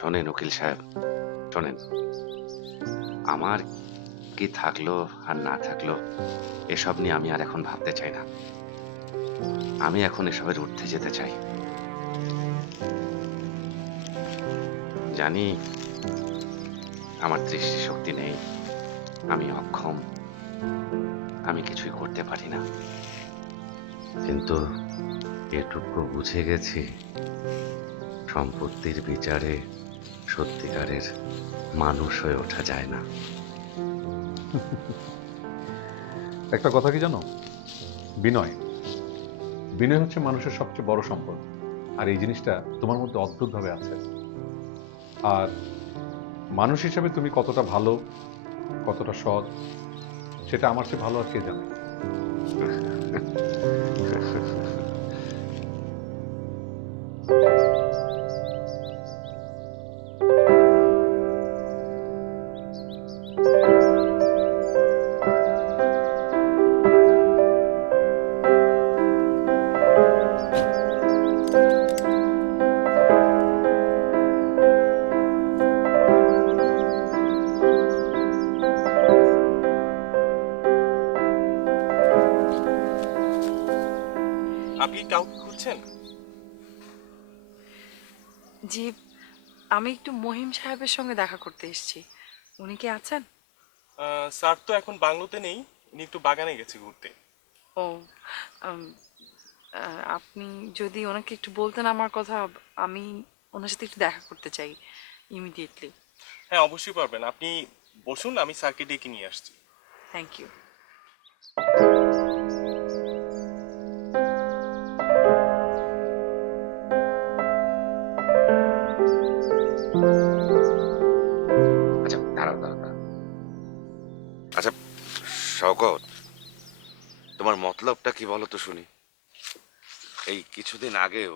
শোনেন উকিল সাহেব, শোনেন, আমার কি থাকলো আর না থাকলো এসব নিয়ে আমি আর এখন ভাবতে চাই না। আমি এখন এসবের ঊর্ধ্বে যেতে চাই। জানি আমার দৃষ্টিশক্তি নেই, আমি অক্ষম, আমি কিছুই করতে পারি না, কিন্তু এটুকু বুঝে গেছি, সম্পত্তির বিচারে সত্যিকারের মানুষ হয়ে ওঠা যায় না। একটা কথা কি জানো, বিনয় বিনয় হচ্ছে মানুষের সবচেয়ে বড় সম্পদ। আর এই জিনিসটা তোমার মধ্যে অদ্ভুতভাবে আছে। আর মানুষ হিসাবে তুমি কতটা ভালো, কতটা সৎ, সেটা আমার চেয়ে ভালো আর কে জানে। আপনি কাউকে খুঁজছেন? জি, আমি একটু মহিম সাহেবের সঙ্গে দেখা করতে এসেছি। উনি কি আছেন? স্যার তো এখন বাংলোতে নেই, উনি একটু বাগানে গেছে ঘুরতে। ও, আম, আপনি যদি ওনাকে একটু বলতেন আমার কথা, আমি ওনার সাথে একটু দেখা করতে চাই ইমিডিয়েটলি। হ্যাঁ, অবশ্যই পারবেন। আপনি বসুন, আমি স্যারকে ডেকে নিয়ে আসছি। Thank you. আচ্ছা, দাঁড়াও দাঁড়াও দাঁড়াও। আচ্ছা শওকত, তোমার মতলবটা কি বলো তো শুনি। এই কিছুদিন আগেও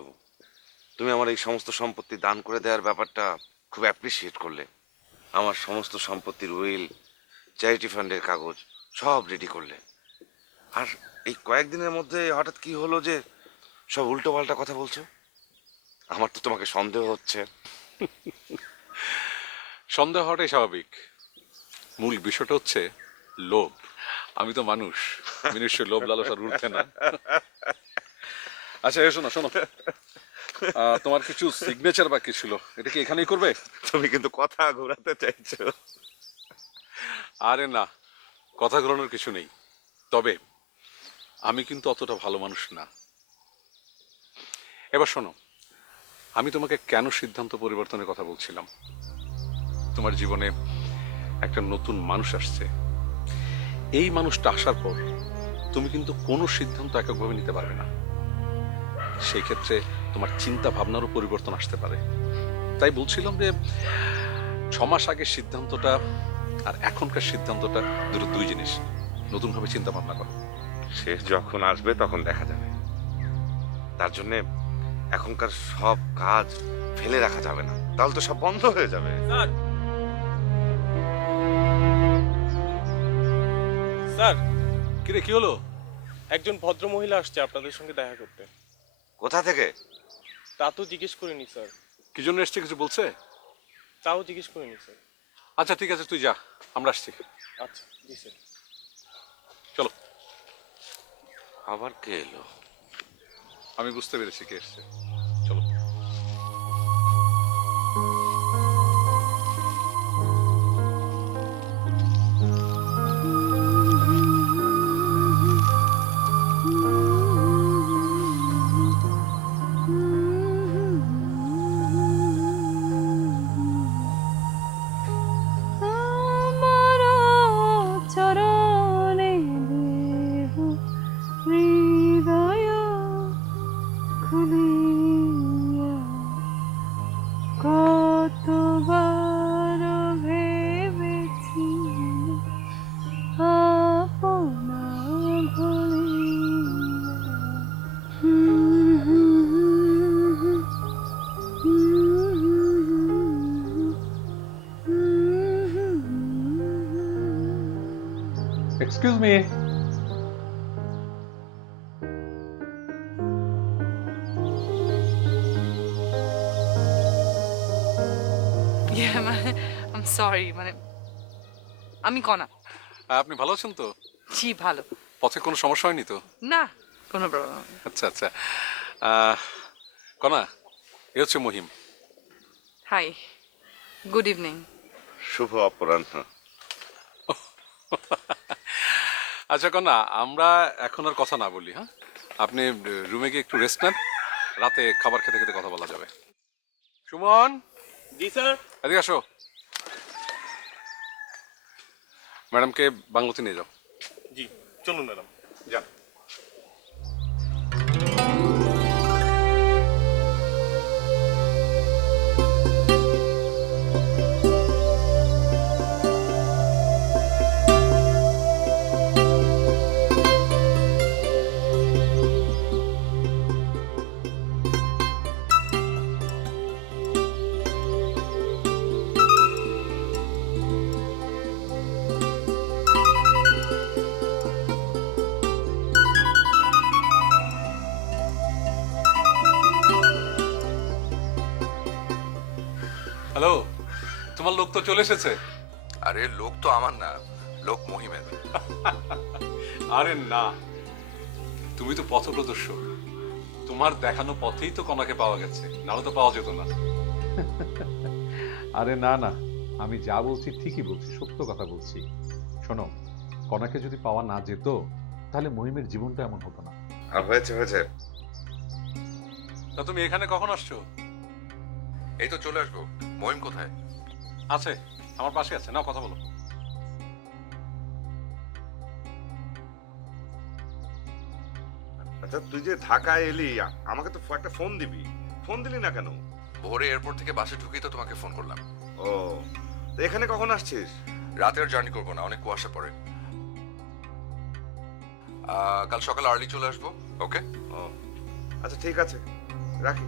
তুমি আমার এই সমস্ত সম্পত্তি দান করে দেওয়ার ব্যাপারটা খুব অ্যাপ্রিসিয়েট করলে। আমার সমস্ত সম্পত্তির উইল, চ্যারিটি ফান্ডের কাগজ সব রেডি করলে। আর এই কয়েকদিনের মধ্যে হঠাৎ কি হলো যে সব উল্টো পাল্টা কথা বলছো? আমার তো তোমাকে সন্দেহ হচ্ছে। সন্দেহ হওয়াটাই স্বাভাবিক। মূল বিষয়টা হচ্ছে লোভ। আমি তো মানুষ, আমি নিশ্চয়ই লোভ লালসার ঊর্ধ্বে না। আচ্ছা এসো না, শোনো, তোমার কিছু সিগনেচার বাকি ছিল, এটা কি এখানেই করবে? তুমি কিন্তু কথা ঘোরাতে চাইছো। আরে না, কথা ঘোরানোর কিছু নেই। তবে আমি কিন্তু অতটা ভালো মানুষ না। এবার শোনো, আমি তোমাকে কেন সিদ্ধান্ত পরিবর্তনের কথা বলছিলাম। তোমার জীবনে একটা নতুন মানুষ আসছে। এই মানুষটা আসার পর তুমি কিন্তু কোনো সিদ্ধান্ত এককভাবে নিতে পারবে না। সেই ক্ষেত্রে তোমার চিন্তা ভাবনারও পরিবর্তন আসতে পারে। তাই বলছিলাম যে 6 মাস আগের সিদ্ধান্তটা আর এখনকার সিদ্ধান্তটা দুটো দুই জিনিস। নতুন ভাবে চিন্তা ভাবনা করো। সে যখন আসবে তখন দেখা যাবে। তার জন্য এখনকার সব কাজ ফেলে রাখা যাবে না, তাহলে তো সব বন্ধ হয়ে যাবে। স্যার, স্যার, কিরে, কি হলো? একজন ভদ্র মহিলা আসছে আপনাদের সঙ্গে দেখা করতে। কোথা থেকে? তা তো জিজ্ঞেস করিনি স্যার। কি জন্য এসছে কিছু বলছে? তাও জিজ্ঞেস করিনি স্যার। আচ্ছা ঠিক আছে, তুই যা, আমরা আসছি। আচ্ছা, জি স্যার। চলো। আবার কে এলো? আমি বুঝতে পেরেছি কে এসছে, চলো। আমার চরণে দেহ হৃদয় খুলিয়া কতবার ভেবেছি আপনা ভুলিয়া। Excuse me. সরি, মানে আমি কণা। আপনি ভালো আছেন তো? জি ভালো। পথে কোনো সমস্যা হয়নি তো? না, কোনো প্রবলেম। আচ্ছা আচ্ছা। আহ, কনা, এ হচ্ছে মহিম। Hi, good evening. শুভ অপরাহ্ন। আচ্ছা কনা, আমরা এখন আর কথা না বলি, হ্যাঁ? আপনি রুমে গিয়ে একটু রেস্ট নেন, রাতে খাবার খেতে খেতে কথা বলা যাবে। সুমন, জি স্যার। এদিকে আসো। ম্যাডামকে বাংলোতে নিয়ে যাও। জি, চলুন ম্যাডাম। যান। হ্যালো, তোমার লোক তো চলে এসেছে। আরে লোক তো আমার না, লোক মহিমের। আরে না, তুমি তো পথপ্রদর্শক। তোমার দেখানো পথেই তো কনাকে পাওয়া গেছে, নাহলে তো পাওয়া যেত না। আরে না না, আমি যা বলছি ঠিকই বলছি, সত্য কথা বলছি। শোনো, কনাকে যদি পাওয়া না যেত তাহলে মহিমের জীবনটা এমন হতো না। আর হয়েছে হয়েছে। তা তুমি এখানে কখন আসছো? এই তো চলে আসবো। মহিম কোথায়? আছে, আমার পাশে আছে, নাও কথা বলো। আচ্ছা তুই যে ঢাকায় এলি, আমাকে তো একটা ফোন দিবি। ফোন দিলি না কেন? ভোরে এয়ারপোর্ট থেকে বাসে ঢুকেই তো তোমাকে ফোন করলাম। ও, তো এখানে কখন আসছিস? রাতে আর জার্নি করবো না, অনেক কুয়াশা পড়ে। কাল সকালে আর্লি চলে আসবো। ওকে? ও আচ্ছা ঠিক আছে, রাখি।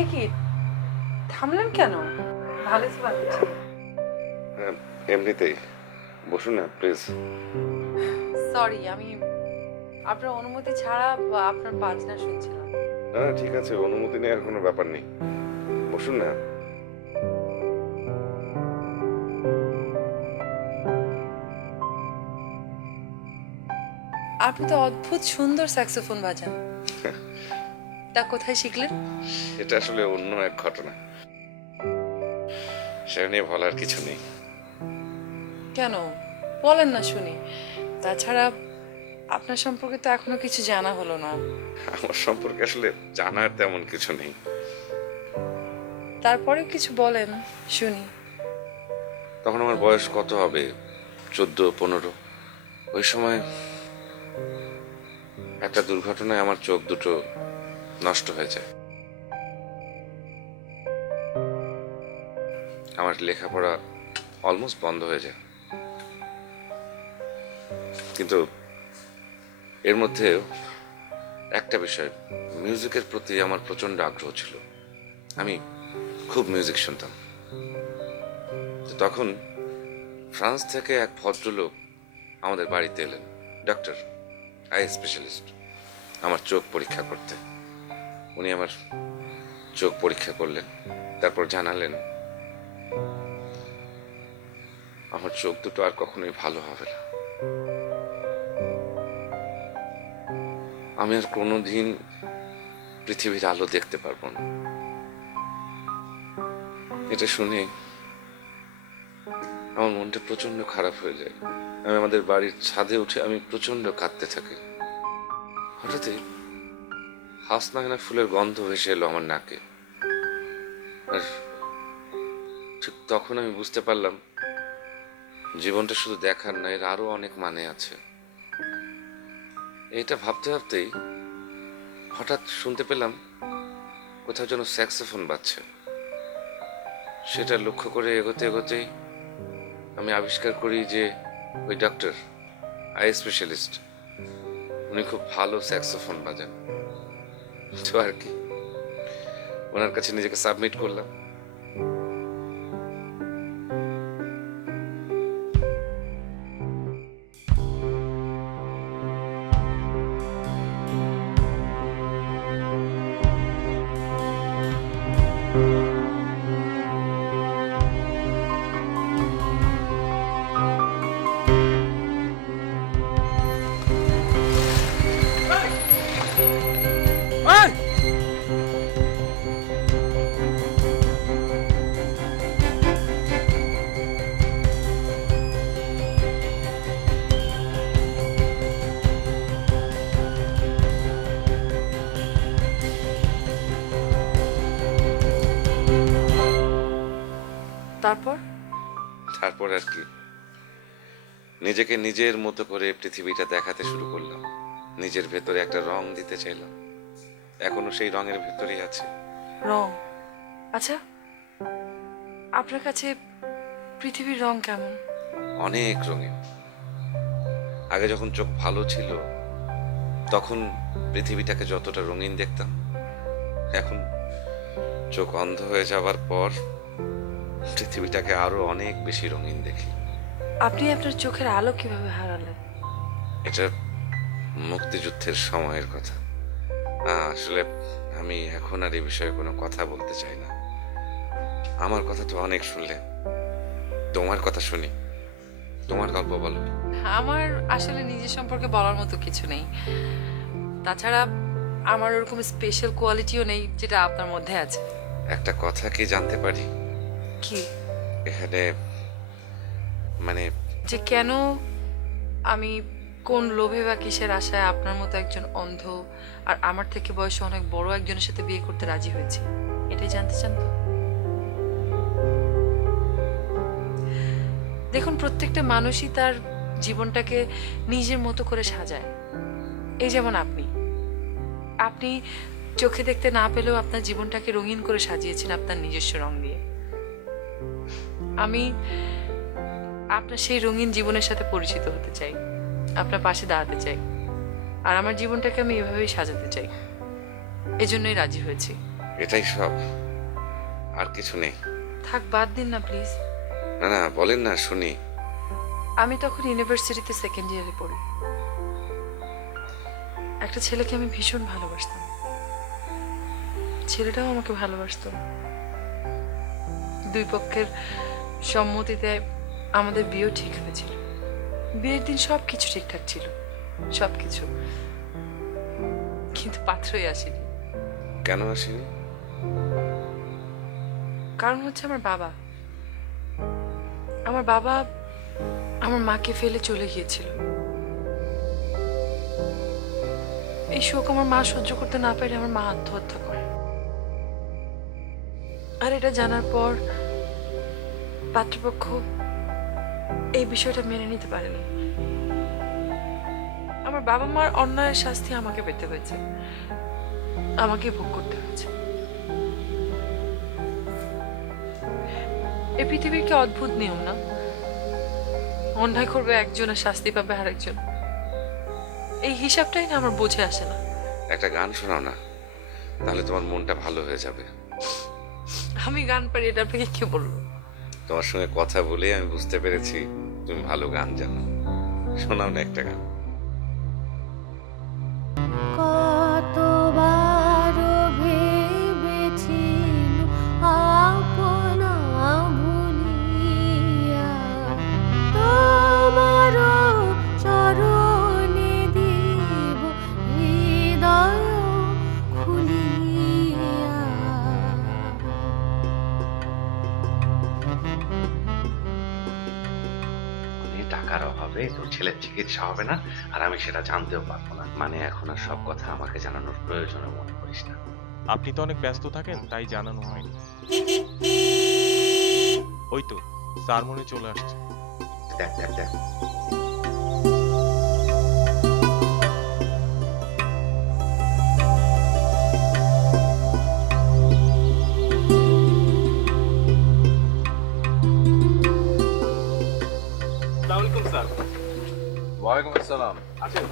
এ কি, থামলেন কেন? ভালো তো লাগছে। হ্যাঁ, এমনিতেই। বসুন না প্লিজ। সরি, আমি আপনার অনুমতি ছাড়া আপনার বাজনা শুনছিলাম। না না, ঠিক আছে, অনুমতি নেওয়ার কোনো ব্যাপার নেই। বসুন না। আপনি তো অদ্ভুত সুন্দর স্যাক্সোফোন বাজান। তা কোথায় শিখলেন? এটা আসলে অন্য এক ঘটনা, সেটা নিয়ে বলার কিছু নেই। কেন বলেন না শুনি। তাছাড়া আপনার সম্পর্কে তো এখনো কিছু জানা হলো না। আমার সম্পর্কে আসলে জানার তেমন কিছু নেই। তারপরে কিছু বলেন শুনি। তখন আমার বয়স কত হবে, 14-15। ওই সময় একটা দুর্ঘটনায় আমার চোখ দুটো নষ্ট হয়ে যায়। আমার লেখাপড়া অলমোস্ট বন্ধ হয়ে যায়, কিন্তু এর মধ্যে একটা বিষয়, মিউজিকের প্রতি আমার প্রচন্ড আগ্রহ ছিল। আমি খুব মিউজিক শুনতাম। তো তখন ফ্রান্স থেকে এক ভদ্রলোক আমাদের বাড়িতে এলেন, ডক্টর, আই স্পেশালিস্ট, আমার চোখ পরীক্ষা করতে। উনি আমার চোখ পরীক্ষা করলেন, তারপর জানালেন আমার চোখ দুটো আর কখনোই ভালো হবে না। আমি আর কোনোদিন পৃথিবীর আলো দেখতে পারবো না। এটা শুনে আমার মনটা প্রচন্ড খারাপ হয়ে যায়। আমি আমাদের বাড়ির ছাদে উঠে আমি প্রচন্ড কাঁদতে থাকি। হঠাৎই হাসনাহেনা ফুলের গন্ধ ভেসে এলো আমার নাকে, আর ঠিক তখন আমি বুঝতে পারলাম জীবনটা শুধু দেখার না, এর আরো অনেক মানে আছে। এটা ভাবতে ভাবতেই হঠাৎ শুনতে পেলাম কোথাও যেন স্যাক্সোফোন বাজছে। সেটা লক্ষ্য করে এগোতে এগোতেই আমি আবিষ্কার করি যে ওই ডক্টর, আই স্পেশালিস্ট, উনি খুব ভালো স্যাক্সোফোন বাজান। তো আর কি, ওনার কাছে নিজেকে সাবমিট করলাম। তারপর তারপর আর কি, নিজেকে নিজের মতো করে পৃথিবীটা দেখাতে শুরু করলাম। নিজের ভেতরে একটা রং দিতে চাইলাম। এখনো সেই রঙের ভেতরেই আছে। রং? আচ্ছা, আপনার কাছে পৃথিবীর রং কেমন? অনেক রঙিন। আগে যখন চোখ ভালো ছিল তখন পৃথিবীটাকে যতটা রঙিন দেখতাম, এখন চোখ অন্ধ হয়ে যাওয়ার পর পৃথিবীটাকে আরো অনেক বেশি রঙিন দেখি। আপনি আপনার চোখের আলো কিভাবে হারালেন? এটা মুক্তিযুদ্ধের সময়ের কথা। আসলে আমি এখন আর এই বিষয়ে কোনো কথা বলতে চাই না। আমার কথা তো অনেক শুনলে, তোমার কথা শুনি। তোমার গল্প বলো। আমার আসলে নিজের সম্পর্কে বলার মতো কিছু নেই। তাছাড়া আমার ওরকম স্পেশাল কোয়ালিটিও নেই যেটা আপনার মধ্যে আছে। একটা কথা কি জানতে পারি? কি? এখানে মানে যে কেন আমি কোন লোভে বা কিসের আশায় আপনার মতো একজন অন্ধ আর আমার থেকে বয়সে অনেক বড় একজনের সাথে বিয়ে করতে রাজি হয়েছি, এটাই জানতে চান তো? দেখুন, প্রত্যেকটা মানুষই তার জীবনটাকে নিজের মতো করে সাজায়। এই যেমন আপনি আপনি চোখে দেখতে না পেলেও আপনার জীবনটাকে রঙিন করে সাজিয়েছেন আপনার নিজস্ব রং দিয়ে। আমি আপনার সেই রঙিন জীবনের সাথে পরিচিত হতে চাই, আপনার পাশে দাঁড়াতে চাই, আর আমার জীবনটাকে আমি এভাবেই সাজাতে চাই। এজন্যই রাজি হয়েছি। এটাই সব, আর কিছু নেই? থাক, বাদ দিন না প্লিজ। না না, বলেন না, শুনি। আমি তখন ইউনিভার্সিটিতে সেকেন্ড ইয়ারে পড়ি। একটা ছেলেকে আমি ভীষণ ভালোবাসতাম, ছেলেটাও আমাকে ভালোবাসতো। দুই পক্ষের সম্মতিতে আমাদের বিয়েও ঠিক হয়েছিল। বিয়ের দিন সবকিছু ঠিকঠাক ছিল, সবকিছু, কিন্তু পাত্রই আসেনি। কেন আসেনি? কারণ হচ্ছে আমার বাবা। আমার বাবা আমার মাকে ফেলে চলে গিয়েছিল। এই শোক আমার মা সহ্য করতে না পারে আমার মা আত্মহত্যা করে। আর এটা জানার পর পাত্রপক্ষ এই বিষয়টা মেনে নিতে পারেনি। আমার বাবা মার অন্যায়ের শাস্তি আমাকে পেতে হয়েছে, আমাকে ভোগ করতে হয়েছে। এই পৃথিবীর কি অদ্ভুত নিয়ম না? অন্যায় করবে একজন আর শাস্তি পাবে আরেকজন। এই হিসাবটাই না আমার বুঝে আসে না। একটা গান শোনাও না, তাহলে তোমার মনটা ভালো হয়ে যাবে। আমি গান পারি, এটা আপনাকে কে বললো? তোমার সঙ্গে কথা বলে আমি বুঝতে পেরেছি তুমি ভালো গান জানো। শোনাও না একটা গান। কতবার ভেবেছি আপনা ভুলিয়া তোমার চরণে দিব হৃদয় খুলিয়া। টাকার অভাবে তোর ছেলের চিকিৎসা হবে না, আর আমি সেটা জানতেও পারবো না। মানে এখন আর সব কথা আমাকে জানানোর প্রয়োজনে মনে করিস না। আপনি তো অনেক ব্যস্ত থাকেন, তাই জানানো হয়নি। ওই তো স্যার মনে চলে আসছে। দেখ দেখ দেখ, আসসালামু আলাইকুম স্যার। ওয়ালাইকুম আসসালাম। আছেন?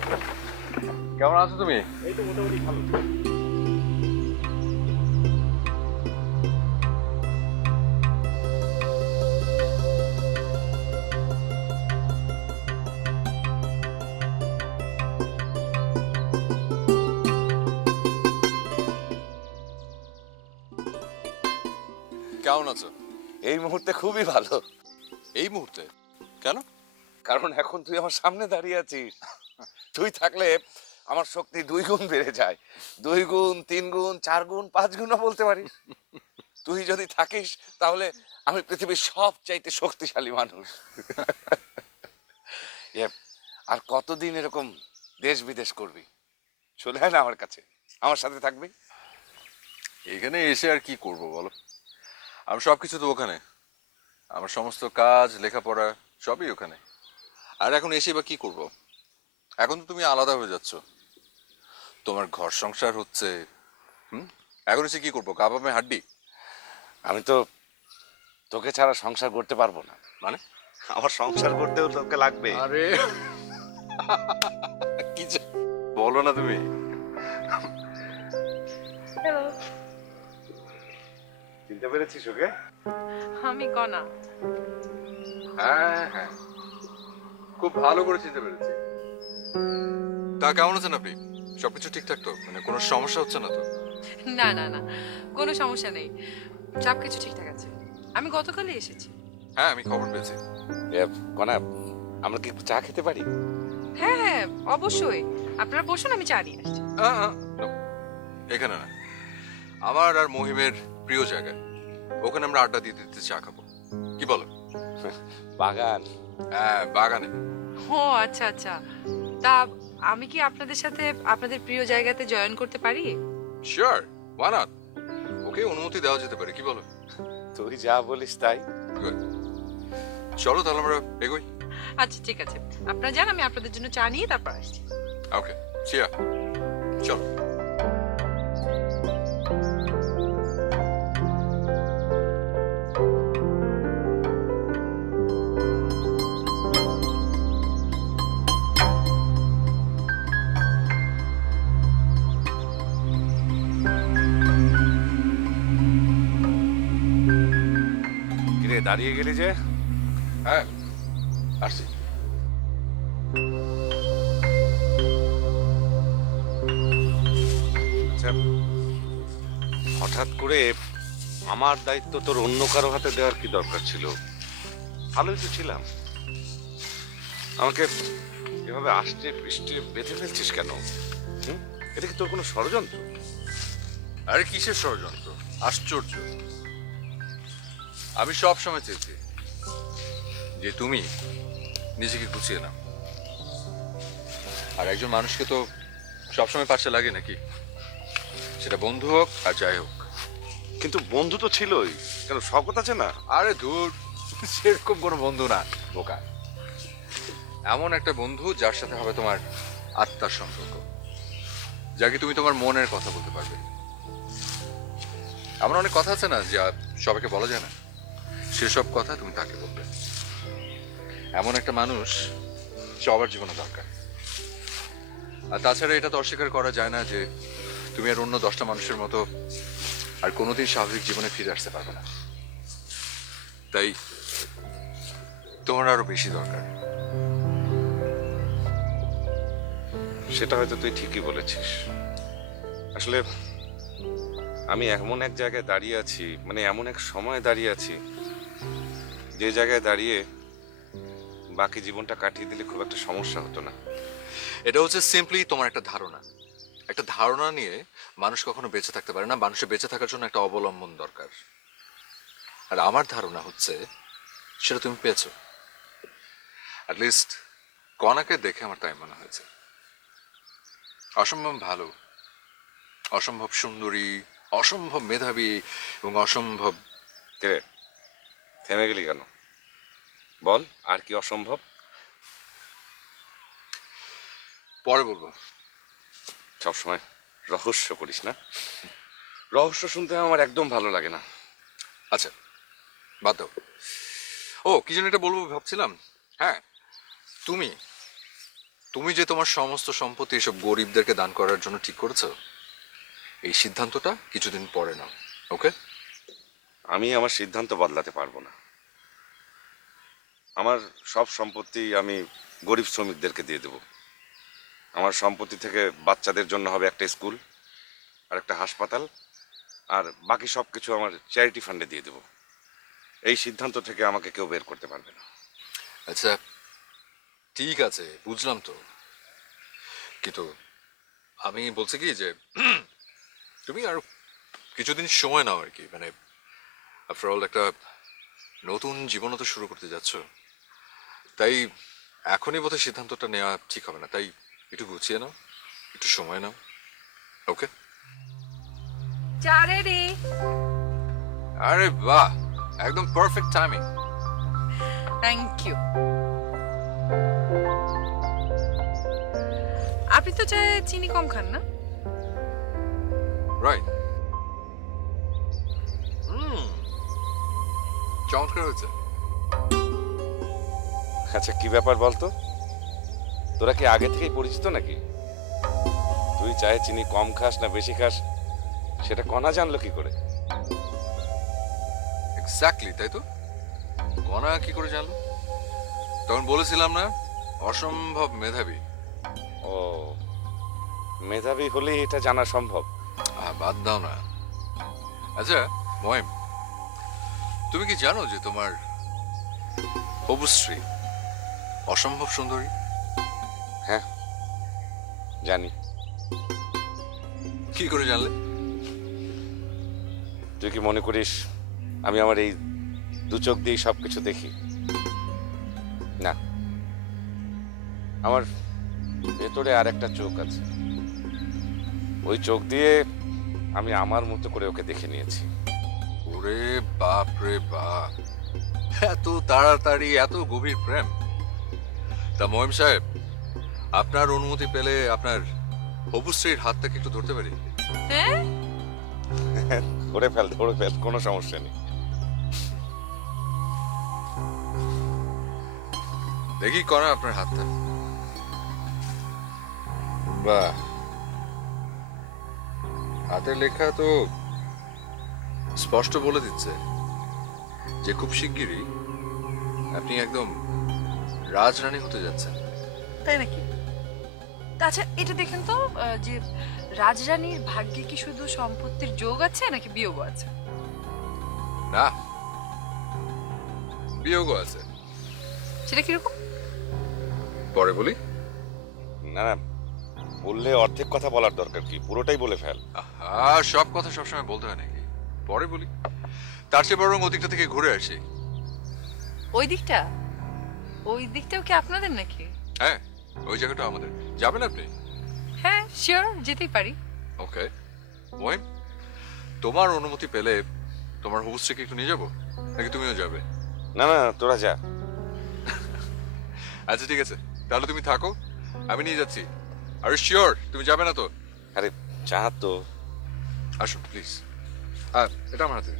কেমন আছো তুমি? এই তো মোটামুটি ভালো। কেমন আছো? এই মুহূর্তে খুবই ভালো। এই মুহূর্তে কেন? কারণ এখন তুই আমার সামনে দাঁড়িয়ে আছিস। তুই থাকলে আমার শক্তি 2 গুণ বেড়ে যায়। 2 গুণ, 3 গুণ, 4 গুণ, 5 গুণও বলতে পারিস। তুই যদি থাকিস তাহলে আমি পৃথিবীর সবচাইতে শক্তিশালী মানুষ। আর কতদিন এরকম দেশ বিদেশ করবি? চলে আয় না আমার কাছে, আমার সাথে থাকবি। এখানে এসে আর কি করব বলো? আমি সবকিছু তো ওখানে, আমার সমস্ত কাজ, লেখাপড়া সবই ওখানে। আর এখন এসে বা কি করব? এখন তো তুমি আলাদা হয়ে যাচ্ছ, তোমার ঘর সংসার হচ্ছে। এখন এসে কি করবো? কাবাবে হাড্ডি? আমি তো তোকে ছাড়া সংসার করতে পারবো না। মানে আমার সংসার করতেও তোকে লাগবে। আরে কি যে বলো না তুমি। হ্যালো, চিনতে পেরেছিস ওকে? আমি কনা। হ্যাঁ হ্যাঁ, খুব ভালো করে চিনতে পেরেছি। তা কেমন আছেন আপনি? সবকিছু ঠিকঠাক তো? মানে কোনো সমস্যা হচ্ছে না তো? না না না, কোনো সমস্যা নেই, সব কিছু ঠিকঠাক আছে। আমি গতকালই এসেছি। হ্যাঁ, আমি খবর পেয়েছি। কনা, আমরা কি একটু চা খেতে পারি? হ্যাঁ হ্যাঁ, অবশ্যই। আপনারা বসুন, আমি চা নিয়ে আসছি। No, এখানে না, আমার আর মহিমের প্রিয় জায়গা, ওখানে আমরা আড্ডা দিতে দিতে চা খাবো, কি বলো? বাগান? হ্যাঁ, বাগানে। ও আচ্ছা আচ্ছা, তা আমি কি আপনাদের সাথে আপনাদের প্রিয় জায়গাতে জয়েন করতে পারি? Sure, why not? ওকে অনুমতি দেওয়া যেতে পারে, কি বলো? তুই যা বলিস তাই। Good. চলো তাহলে আমরা এগোই। আচ্ছা ঠিক আছে, আপনারা যান, আমি আপনাদের জন্য চা নিয়ে তারপর আসছি। ওকে, চিয়া, চলো। কিরে দাঁড়িয়ে গেলি যে? হ্যাঁ, আসছি। আচ্ছা, হঠাৎ করে আমার দায়িত্ব তোর অন্য কারো হাতে দেওয়ার কি দরকার ছিল? ভালোই তো ছিলাম। আমাকে এভাবে আষ্টে পৃষ্ঠে বেঁধে ফেলছিস কেন? এটা কি তোর কোনো ষড়যন্ত্র? আরে কিসের ষড়যন্ত্র? আশ্চর্য! আমি সব সময় চেয়েছি যে তুমি নিজেকে গুছিয়ে নাও। আর একজন মানুষকে তো সবসময় পাশে লাগে নাকি? সেটা বন্ধু হোক আর যাই হোক। কিন্তু বন্ধু তো ছিলই, কেন শওকত আছে না? আরে দূর, সেরকম কোনো বন্ধু না বোকা। এমন একটা বন্ধু যার সাথে হবে তোমার আত্মার সম্পর্ক, যাকে তুমি তোমার মনের কথা বলতে পারবে। এমন অনেক কথা আছে না যা সবাইকে বলা যায় না, সেসব কথা তুমি তাকে বলবে। এমন একটা মানুষ সবার জীবনে দরকার। আর তাছাড়া এটা তো অস্বীকার করা যায় না যে তুমি আর অন্য 10টা মানুষের মতো আর কোনোদিন স্বাভাবিক জীবনে ফিরে আসতে পারবে না। তাই তোমার আরো বেশি দরকার। সেটা হয়তো তুই ঠিকই বলেছিস। আসলে আমি এমন এক জায়গায় দাঁড়িয়ে আছি, মানে এমন এক সময় দাঁড়িয়ে আছি, যে জায়গায় দাঁড়িয়ে বাকি জীবনটা কাটিয়ে দিলে খুব একটা সমস্যা হতো না। এটা হচ্ছে সিম্পলি তোমার একটা ধারণা। একটা ধারণা নিয়ে মানুষ কখনো বেঁচে থাকতে পারে না। মানুষের বেঁচে থাকার জন্য একটা অবলম্বন দরকার। আর আমার ধারণা হচ্ছে সেটা তুমি পেয়েছো। অ্যাটলিস্ট কণাকে দেখে আমার তাই মনে হয়েছে। অসম্ভব ভালো, অসম্ভব সুন্দরী, অসম্ভব মেধাবী এবং অসম্ভব। কে থেমে গেলি কেন? বল, আর কি অসম্ভব? পরে বলবো। সবসময় রহস্য করিস না। রহস্য শুনতে আমার একদম ভালো লাগে না। আচ্ছা বাদ দাও। ও কি যেন এটা বলবো ভাবছিলাম। হ্যাঁ, তুমি তুমি যে তোমার সমস্ত সম্পত্তি এসব গরিবদেরকে দান করার জন্য ঠিক করেছো, এই সিদ্ধান্তটা কিছুদিন পরে নাও। ওকে? আমি আমার সিদ্ধান্ত বদলাতে পারবো না। আমার সব সম্পত্তি আমি গরিব শ্রমিকদেরকে দিয়ে দেব। আমার সম্পত্তি থেকে বাচ্চাদের জন্য হবে একটা স্কুল আর একটা হাসপাতাল, আর বাকি সব কিছু আমার চ্যারিটি ফান্ডে দিয়ে দেব। এই সিদ্ধান্ত থেকে আমাকে কেউ বের করতে পারবে না। আচ্ছা ঠিক আছে, বুঝলাম তো। কিন্তু আমি বলছি কি যে তুমি আর কিছুদিন সময় নাও আর কি। মানে আফটার অল একটা নতুন জীবনও তো শুরু করতে যাচ্ছ। তাই এখনই বোধহয় সিদ্ধান্তটা নেওয়া ঠিক হবে না। তাই একটু গুছিয়ে নাও, একটু সময় নাও। ওকে? চা রেডি। আরে বাহ, একদম পারফেক্ট টাইমিং। Thank you. আপনি তো চায়ে চিনি কম খান না? রাইট। চমৎকার হয়েছে। আচ্ছা, কি ব্যাপার বলতো? তোরা কি আগে থেকেই পরিচিত নাকি? তুই চায়ে চিনি কম খাস না বেশি খাস সেটা কণা জানলো কি করে? এক্স্যাক্টলি, তাই তো। কণা কি করে জানলো? তখন বলেছিলাম না, অসম্ভব মেধাবী। ও, মেধাবী হলে এটা জানা সম্ভব। বাদ দাও না। আচ্ছা মহিম, তুমি কি জানো যে তোমার হবু স্ত্রী অসম্ভব সুন্দরী? হ্যাঁ জানি। কি করে জানলে? তুই কি মনে করিস আমি আমার এই দু চোখ দিয়ে সবকিছু দেখি? না, আমার ভেতরে আর একটা চোখ আছে। ওই চোখ দিয়ে আমি আমার মতো করে ওকে দেখে নিয়েছি। ওরে বাপ রে বাপ, এত তাড়াতাড়ি এত গভীর প্রেম! তা মহিম সাহেব, আপনার অনুমতি পেলে আপনার হবু স্ত্রীর হাতটাকে একটু ধরতে পারি? হ্যাঁ, ধরে ফেল, কোনো সমস্যা নেই। দেখি করা আপনার হাতটা। বাহ, হাতের লেখা তো স্পষ্ট বলে দিচ্ছে যে খুব শিগগিরই আপনি একদম রাজরানী হতে যাচ্ছেন। তাই নাকি? আচ্ছা এটা দেখেন তো, যে রাজরানীর ভাগ্যে কি শুধু সম্পত্তির যোগ আছে নাকি বিয়োগ আছে? না, বিয়োগও আছে। সেটা কিরকম? পরে বলি। না না, বললে অর্ধেক কথা বলার দরকার কি, পুরোটাই বলে ফেল। সব কথা সবসময় বলতে হয় নাকি? পরে বলি। তার চেয়ে বরং ওদিকটা থেকে ঘুরে আসি। ওই দিকটা? ওই দিকটাও কি আপনাদের নাকি? হ্যাঁ, ওই জায়গাটা আমাদের। যাবেন আপনি? হ্যাঁ শিওর, যেতেই পারি। ওকে মহিম, তোমার অনুমতি পেলে তোমার হুবুস্ত্রীকে একটু নিয়ে যাবো, নাকি তুমিও যাবে? না না, তোরা যা। আচ্ছা ঠিক আছে, তাহলে তুমি থাকো, আমি নিয়ে যাচ্ছি। আর শিওর তুমি যাবে না তো? আরে যা তো। আসো প্লিজ। এটা আমার হাতে।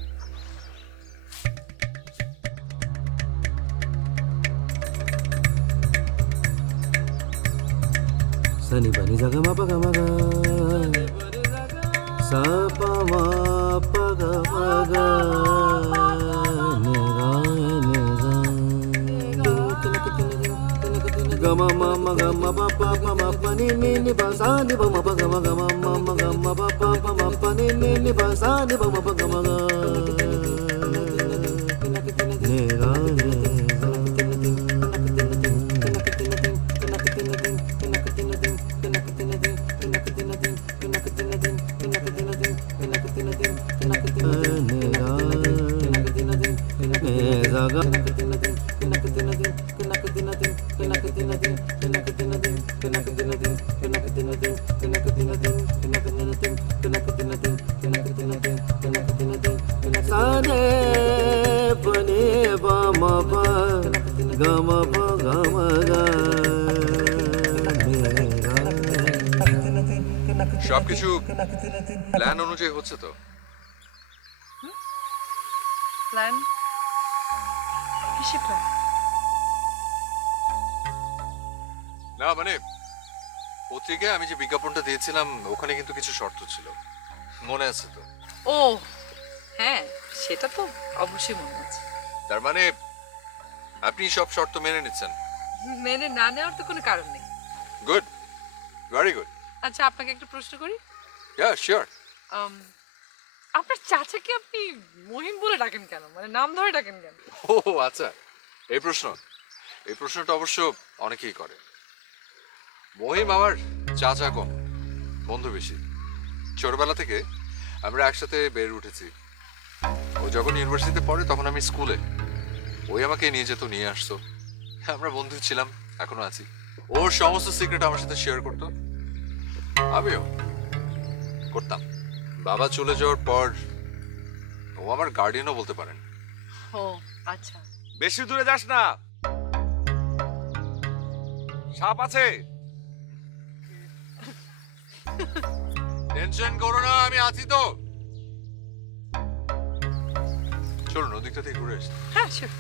सनि बनि जग म पग म ग स प म प ग म ग नि ग ग म म म ग म प प म म प नि नि प सा नि प म प ग म ग म म म ग म प प म प नि नि प सा नि प म प ग म ग नि ग সবকিছু প্ল্যান অনুযায়ী হচ্ছে তো? প্ল্যান? কিসের প্ল্যান? না মানে পত্রিকায় আমি যে বিজ্ঞাপনটা দিয়েছিলাম ওখানে কিন্তু কিছু শর্ত ছিল, মনে আছে তো? ও হ্যাঁ, সেটা তো অবশ্যই মনে আছে। তার মানে আপনি সব শর্ত মেনে নিচ্ছেন? মেনে না নেওয়ার তো কোনো কারণ নেই। Good, very good. আচ্ছা, আপনাকে একটা প্রশ্ন করি। Yeah sure. আপনার চাচাকে আপনি মহিম বলে ডাকেন কেন, মানে নাম ধরে ডাকেন কেন? ও আচ্ছা, এই প্রশ্নটা অবশ্য অনেকেই করে। মহিম আমার চাচা কম, বন্ধু বেশি। ছোটবেলা থেকে আমরা একসাথে বেড়ে উঠেছি। ও যখন ইউনিভার্সিটিতে পড়ে তখন আমি স্কুলে, ওই আমাকে নিয়ে যেত, নিয়ে আসতো। আমরা বন্ধু ছিলাম, এখনো আছি। ওর সমস্ত সিক্রেট আমার সাথে শেয়ার করতো, আমিও করতাম। বাবা চলে যাওয়ার পর ও আমার গার্ডিয়ানও বলতে পারেন। ও আচ্ছা। বেশি দূরে যাস না, সাপ আছে। টেনশন করো না, আমি আছি তো। চলো নদীটা থেকে ঘুরে আসি। হ্যাঁ শিওর।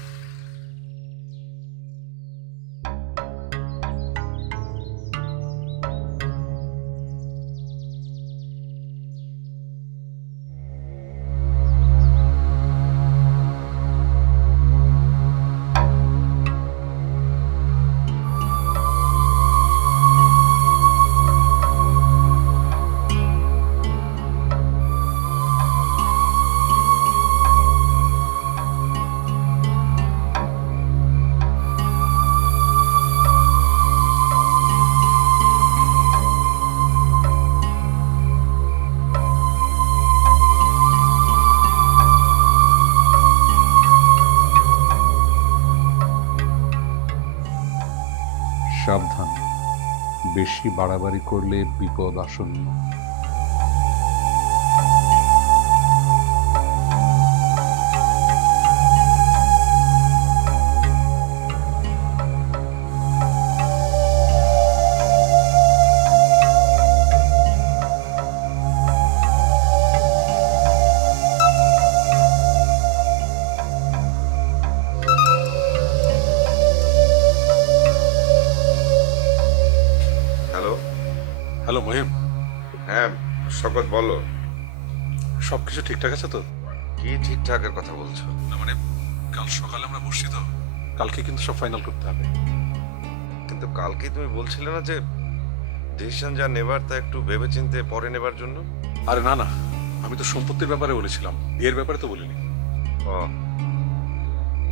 সাবধান, বেশি বাড়াবাড়ি করলে বিপদ আসন্ন। হ্যালো। হ্যালো মহিম, হ্যাঁ শকত, বলো। সবকিছু ঠিকঠাক আছে তো? কি ঠিকঠাকের কথা বলছো? না মানে কাল সকালে আমরা বসছি তো, কালকে কিন্তু সব ফাইনাল করতে হবে। কিন্তু কালকেই তুমি বলছিলে না যে ডিসিশন যা নেবার তা একটু ভেবেচিন্তে পরে নেবার জন্য? আরে না না, আমি তো সম্পত্তির ব্যাপারে বলেছিলাম, বিয়ের ব্যাপারে তো বলিনি। ও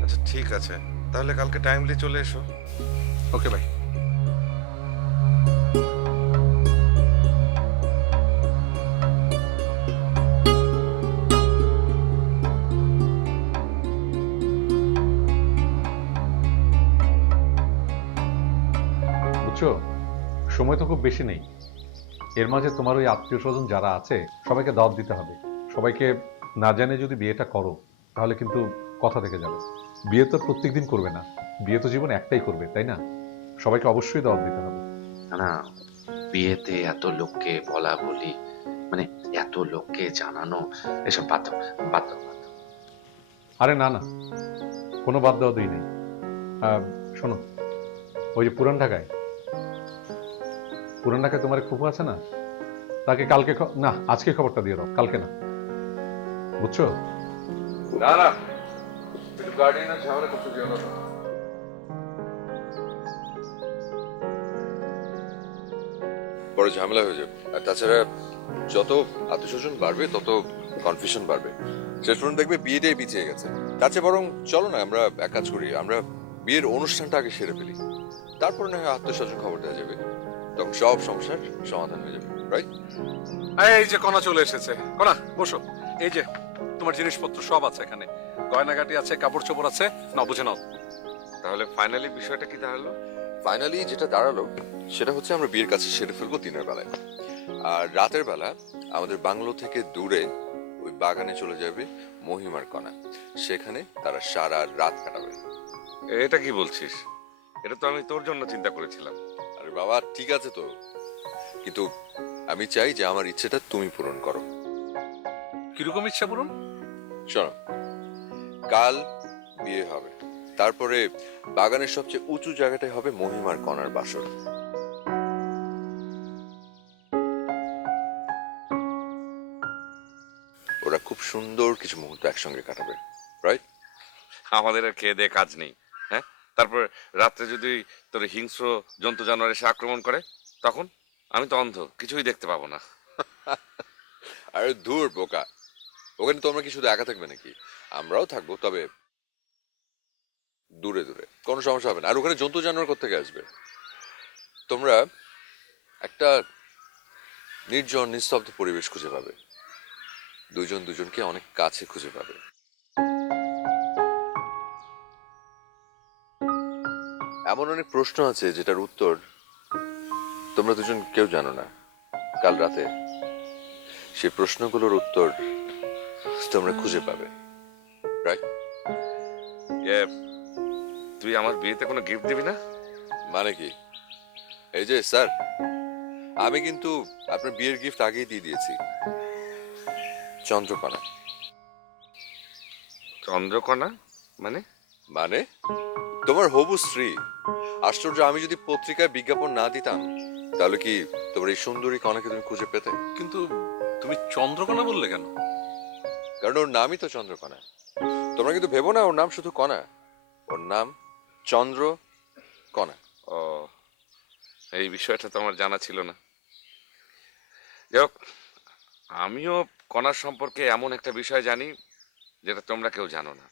আচ্ছা, ঠিক আছে, তাহলে কালকে টাইমলি চলে এসো। ওকে ভাই। বুঝছো, সময় তো খুব বেশি নেই। এর মাঝে তোমার ওই আত্মীয় স্বজন যারা আছে সবাইকে দাওয়াত দিতে হবে। সবাইকে না জানে যদি বিয়েটা করো তাহলে কিন্তু কথা থেকে যাবে। বিয়ে তো প্রত্যেকদিন করবে না, বিয়ে তো জীবনে একটাই করবে, তাই না? সবাইকে অবশ্যই দাওয়াত দিতে হবে। না, বিয়েতে এত লোককে বলা বলি, মানে এত লোককে জানানো, এসব বাদ দাও, বাদ দাও, বাদ দাও। আরে না না, কোনো বাদ দেওয়া দুই নেই। শোনো, ওই যে পুরান ঢাকায় তোমার ফুফু আছে না, তাকে কালকে না আজকে খবরটা দিয়ে দাও, কালকে না, বুঝছো? না না, একটু গার্ডিয়ানের ঝামেলা করতে দিও না। বড় ঝামেলা হয়ে যাবে। আর তাছাড়া যত আত্মীয়স্বজন বাড়বে তত কনফিউশন বাড়বে। শেষ পর্যন্ত দেখবে বিয়েটাই পিছিয়ে গেছে। তার চেয়ে বরং চলো না আমরা এক কাজ করি, আমরা বিয়ের অনুষ্ঠানটা আগে সেরে ফেলি, তারপর না হয় আত্মীয়স্বজন খবর দেওয়া যাবে, তখন সব সমস্যার সমাধান হয়ে যাবে, রাইট? এই যে কণা চলে এসেছে। কণা বসো। এই যে তোমার জিনিসপত্র সব আছে এখানে, গয়নাগাটি আছে, কাপড় চোপড় আছে, না বুঝে নাও। তাহলে ফাইনালি বিষয়টা কি দাঁড়ালো? ফাইনালি যেটা দাঁড়ালো সেটা হচ্ছে আমরা বিয়ের কাছে সেরে ফেলবো দিনের বেলায়, আর রাতের বেলা আমাদের বাংলো থেকে দূরে ওই বাগানে চলে যাবে মহিমার কণা, সেখানে তারা সারা রাত কাটাবে। এটা কি বলছিস? এটা তো আমি তোর জন্য চিন্তা করেছিলাম। আরে বাবা ঠিক আছে তো, কিন্তু আমি চাই যে আমার ইচ্ছেটা তুমি পূরণ করো। কিরকম ইচ্ছা পূরণ? শোনো, কাল বিয়ে হবে, তারপরে বাগানের সবচেয়ে উঁচু জায়গাটাই হবে মহিমার কণার বাসর। ওরা খুব সুন্দর কিছু মুহূর্ত একসঙ্গে কাটাবে, রাইট? আমাদের আর খেয়ে দিয়ে কাজ নেই, হ্যাঁ? তারপর রাত্রে যদি তোর হিংস্র জন্তু জানোয়ার এসে আক্রমণ করে, তখন আমি তো অন্ধ, কিছুই দেখতে পাবো না। আরে দূর বোকা, ওখানে তোমরা কি শুধু একা থাকবে নাকি? আমরাও থাকবো, তবে দূরে দূরে, কোনো সমস্যা হবে না। আর ওখানে জন্তু জানোয়ার কোত্থেকে আসবে? তোমরা একটা নির্জন নিস্তব্ধ পরিবেশ খুঁজে পাবে, দুজন দুজনকে অনেক কাছে খুঁজে পাবে। এমন অনেক প্রশ্ন আছে যেটার উত্তর তোমরা দুজন কেউ জানো না। কাল রাতে সেই প্রশ্নগুলোর উত্তর তোমরা খুঁজে পাবে, রাইট? তুই আমার বিয়েতে কোনো গিফট দিবি না? মানে কি? এই যে স্যার, আমি কিন্তু আপনার বিয়ের গিফট আগেই দিয়ে দিয়েছি, চন্দ্রকণা। চন্দ্রকণা মানে? মানে তোমার হবু স্ত্রী। আশ্চর্য, আমি যদি পত্রিকায় বিজ্ঞাপন না দিতাম তাহলে কি তোমার এই সুন্দরী কণাকে তুমি খুঁজে পেতে? কিন্তু তুমি চন্দ্রকণা বললে কেন? কারণ ওর নামই তো চন্দ্রকণা। তোমরা কিন্তু ভেবো না ওর নাম শুধু কণা, ওর নাম চন্দ্রকণা। ও, এই বিষয়টা তো আমার জানা ছিল না। যাই হোক, আমিও কণার সম্পর্কে এমন একটা বিষয় জানি যেটা তোমরা কেউ জানো না।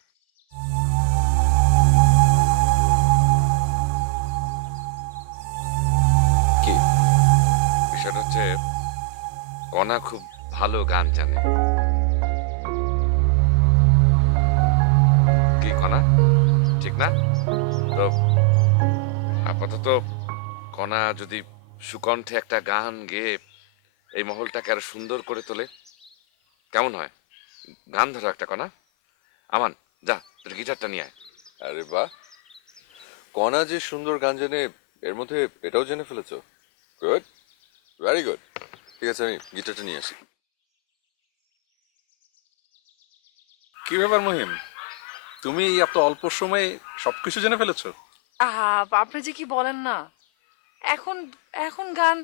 কি বিষয়টা হচ্ছে, কণা খুব ভালো গান জানে। কি কণা, ঠিক না? তো আপাতত কণা যদি সুকণ্ঠে একটা গান গেয়ে এই মহলটাকে আরো সুন্দর করে তোলে, কেমন হয়? গান ধরো একটা, কণা। আমান, যা তোর গিটারটা নিয়ে আয়। আরে বাহ, কণা যে সুন্দর গান জানে এর মধ্যে এটাও জেনে ফেলেছো। Good, very good. ঠিক আছে, আমি গিটারটা নিয়ে আসি। কি ব্যাপার মহিম, তুমি এত অল্প সময়ে সবকিছু জেনে ফেলেছো? আপনি যে কি বলেন না, এখন এখন গান,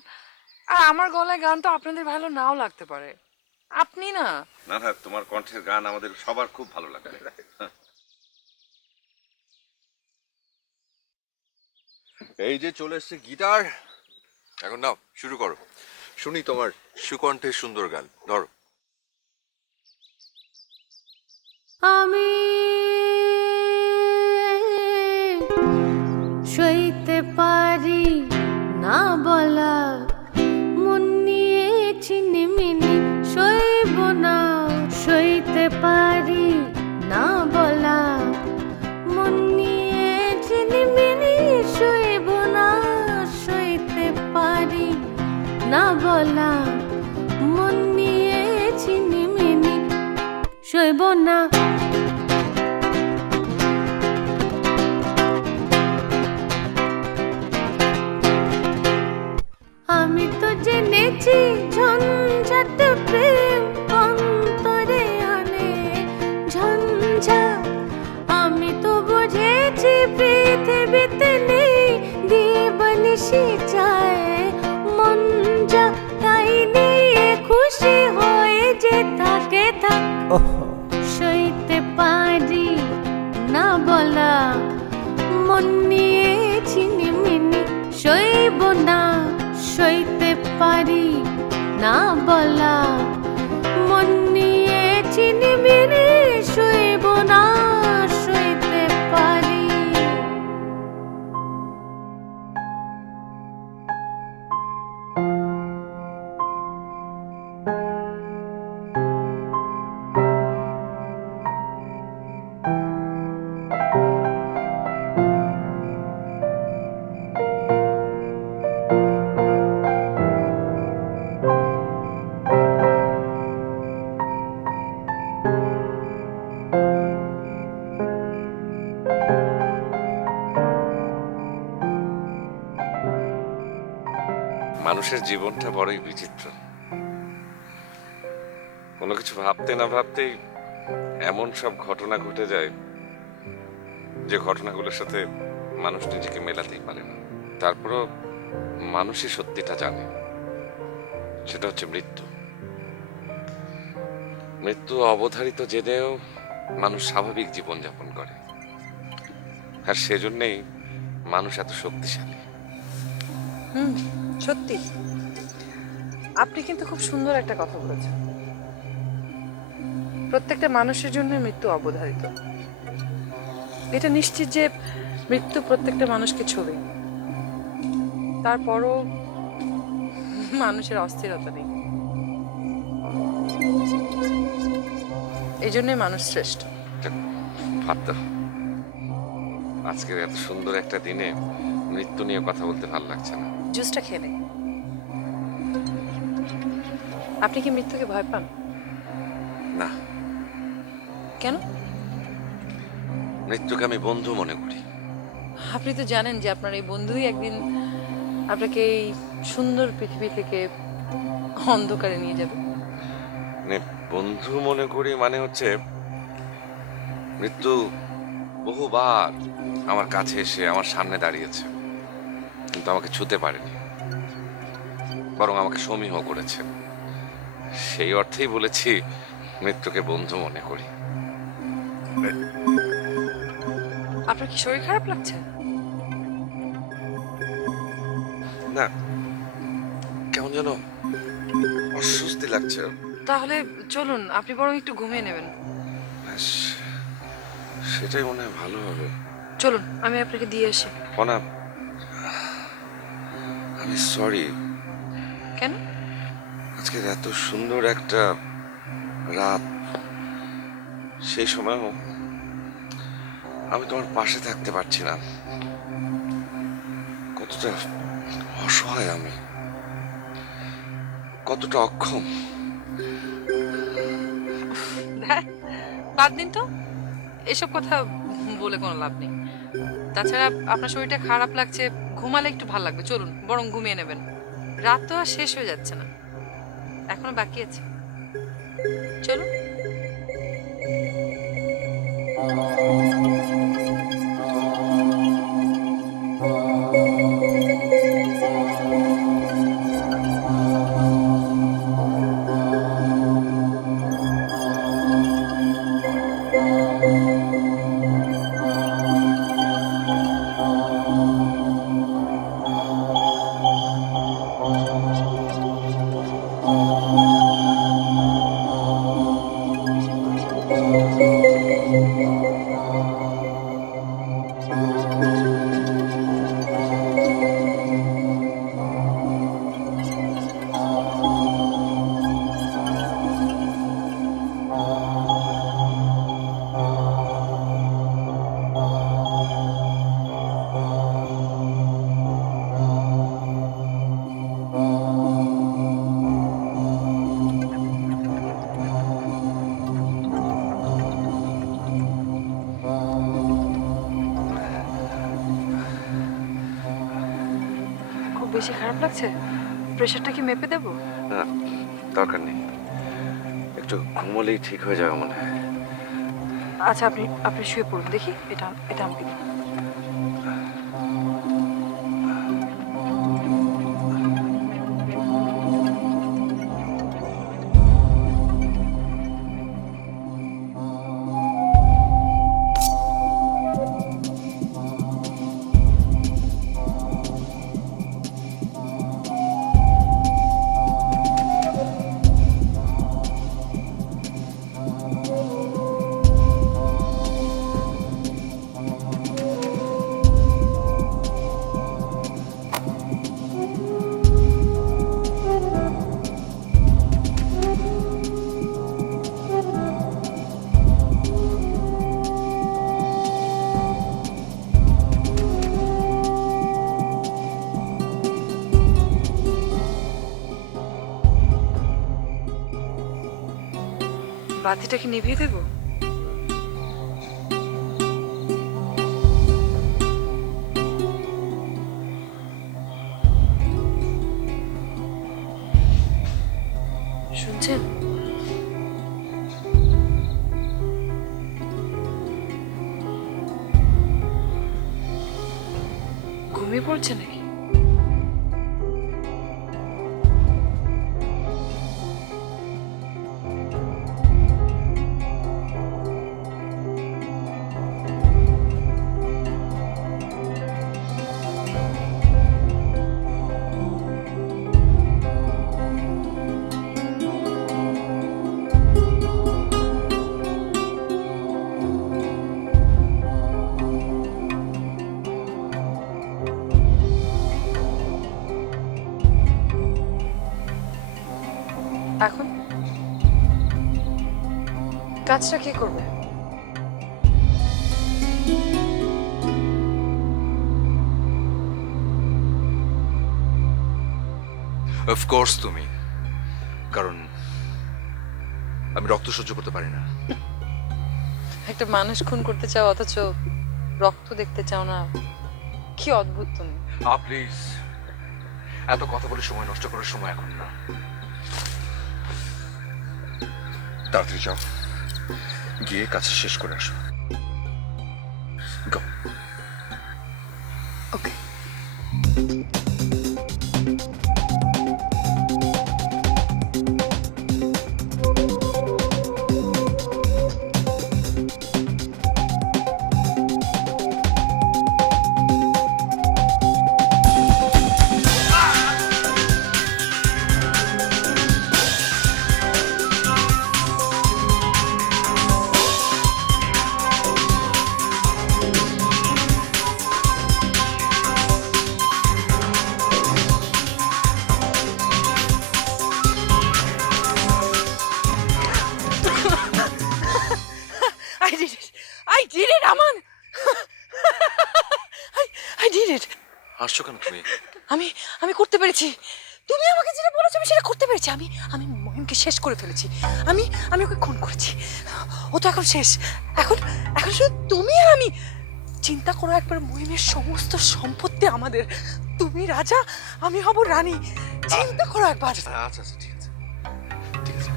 আর আমার গলায় গান তো আপনাদের ভালো নাও লাগতে পারে। আপনি না না না, তোমার কণ্ঠের গান আমাদের সবার খুব ভালো লাগে। এই যে চলে এসছে গিটার, এখন নাও শুরু করো, শুনি তোমার সুকণ্ঠের সুন্দর গান। ধরো। আমি সইতে পারি না বলা, মন নিয়ে ছিনিমিনি সইব না। সইতে পারি না বলা, মন নিয়ে ছিনিমিনি সইব না। সইতে পারি না বলা, না আমি তো জেনেছি ঝঞ্ঝাট প্রেম অন্তরে আনে ঝঞ্ঝাট আমি তো বুঝেছি পৃথিবীতে নেই দিবানিশি চায় মন যা তাই নিয়ে খুশি হয়ে যে থাকে থাক সইতে পারি না বলা মন নিয়ে ছিনিমিনি সইব না সইতে পারি না বলা মন নিয়ে ছিনিমিনি সইব না সইতে পারি মানুষের জীবনটা বড়ই বিচিত্র। কোনো কিছু ভাবতে না ভাবতেই এমন সব ঘটনা ঘটে যায় যে ঘটনাগুলোর সাথে মানুষ নিজেকে মেলাতেই পারে না। তারপরও মানুষই সত্যিটা জানে, সেটা হচ্ছে মৃত্যু। মৃত্যু অবধারিত জেনেও মানুষ স্বাভাবিক জীবনযাপন করে, আর সেজন্যেই মানুষ এত শক্তিশালী। সত্যি আপনি কিন্তু খুব সুন্দর একটা কথা বলেছেন। প্রত্যেকটা মানুষের জন্য মৃত্যু অবধারিত। এটা নিশ্চিত যে মৃত্যু প্রত্যেকটা মানুষকে ছবে, তারপরও মানুষের অস্থিরতা নেই। এই জন্যই মানুষ শ্রেষ্ঠ। ভাবতে আজকের এত সুন্দর একটা দিনে মৃত্যু নিয়ে কথা বলতে ভালো লাগছে না। জুসটা খেয়ে নে। আপনি কি মৃত্যুকে ভয় পান? না, কেন? মৃত্যুকে আমি বন্ধু মনে করি। আপনি তো জানেন যে আপনার এই বন্ধুই একদিন আপনাকে এই সুন্দর পৃথিবী থেকে অন্ধকারে নিয়ে যাবে। মানে বন্ধু মনে করি মানে হচ্ছে মৃত্যু বহুবার আমার কাছে এসে আমার সামনে দাঁড়িয়েছে, কিন্তু আমাকে ছুতে পারেনি, বরং আমাকে সমীহ করেছে। সেই অর্থেই বলেছি মৃত্যুকে বন্ধু মনে করি। আপনার কি শরীর খারাপ লাগছে? না, কেমন যেন অস্বস্তি লাগছে। তাহলে চলুন, আপনি বরং একটু ঘুমিয়ে নেবেন। ব্যাস, সেটাই মনে হয় ভালো হবে। চলুন, আমি আপনাকে দিয়ে আসি। না, আমি সরি। কেন? আজকের এত সুন্দর একটা রাত, সেই সময়ও আমি তোমার পাশে থাকতে পারছি না। কতটা অসহায় আমি, কতটা অক্ষম। বাদ দিন তো, এসব কথা বলে কোনো লাভ নেই। তাছাড়া আপনার শরীরটা খারাপ লাগছে, ঘুমালে একটু ভালো লাগবে। চলুন, বরং ঘুমিয়ে নেবেন। রাত তো আর শেষ হয়ে যাচ্ছে না, এখনো বাকি আছে। চলুন। বেশি খারাপ লাগছে? প্রেশারটা কি মেপে দেবো? না, দরকার নেই, একটু ঘুমোলেই ঠিক হয়ে যাবে মনে হয়। আচ্ছা, আপনি আপনি শুয়ে পড়ুন, দেখি এটা এটা আমাকে দিন। বাতিটা কি নিভিয়ে দেবো? শুনছেন? ঘুমিয়ে পড়ছে নাকি? এখন কাজটা কে করবে? অফকোর্স তুমি, কারণ আমি রক্ত সহ্য করতে পারি না। একটা মানুষ খুন করতে চাও অথচ রক্ত দেখতে চাও না, কি অদ্ভুত তুমি। প্লিজ, এত কথা বলে সময় নষ্ট করার সময় এখন না। তাড়াতাড়ি যাও, গিয়ে কাজ শেষ করে আসো। Go. Okay. I did it! I did it, Aman! I did it! হাসছো কেন তুমি? আমি করতে পেরেছি। তুমি আমাকে যেটা বলেছো আমি সেটা করতে পেরেছি। আমি মহিমকে শেষ করে ফেলেছি। আমি ওকে খুন করেছি। ও তো এখন শেষ। এখন শুধু তুমি আর আমি। চিন্তা করো একবার, মহিমের সমস্ত সম্পত্তি আমাদের। তুমি রাজা, আমি হব রানী। চিন্তা করো একবার। আচ্ছা আচ্ছা, ঠিক আছে ঠিক আছে,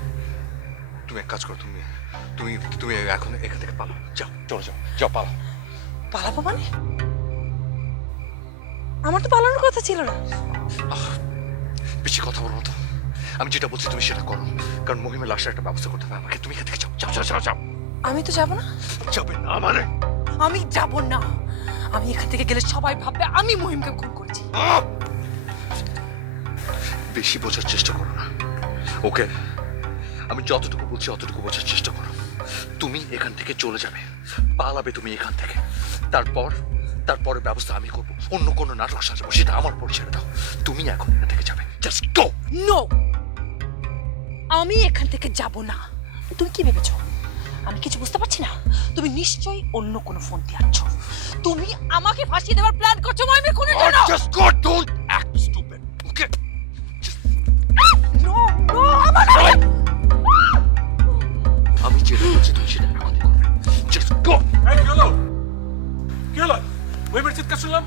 তুমি এক কাজ করো, তুমি তুমি তুমি এখন এখান থেকে পালাও। যাও, চলো যাও, যাও পালাও। পালাবো মানে? আমার তো পালানোর কথা ছিল না। বেশি কথা বলো না তো, আমি যেটা বলছি তুমি সেটা করো, কারণ মহিমের লাশের একটা ব্যবস্থা করতে হবে আমাকে। তুমি এখান থেকে যাও, যাও যাও যাও যাও। আমি তো যাব না। যাবে না মানে? আমি যাব না। আমি এখান থেকে গেলে সবাই ভাববে আমি মহিমকে খুন করেছি। বেশি বোঝার চেষ্টা করো না, ওকে? আমি যতটুকু বলছি অতটুকু বোঝার চেষ্টা করো। তুমি এখান থেকে চলে যাবে, পালাবে তুমি এখান থেকে। তারপরে ব্যবস্থা আমি করবো, অন্য কোনো নাটক সাজাবো, সেটা আমার উপর ছেড়ে দাও। তুমি এখন এখান থেকে যাবে, জাস্ট গো। নো, আমি এখান থেকে যাব না। তুমি কি ভেবেছো আমি কিছু বুঝতে পারছি না? তুমি নিশ্চয়ই অন্য কোনো ফোন দিয়ে আছো। তুমি আমাকে ফাঁসিয়ে দেওয়ার প্ল্যান করছো মহিমের খুনের জন্য। Just go, don't act stupid, okay? No no, আমার আমি যেটা বলছি তুমি সেটা এখনই করবে, জাস্ট গো। এই, কি হলো? কি হলো? মহিমের চিৎকার শুনলাম।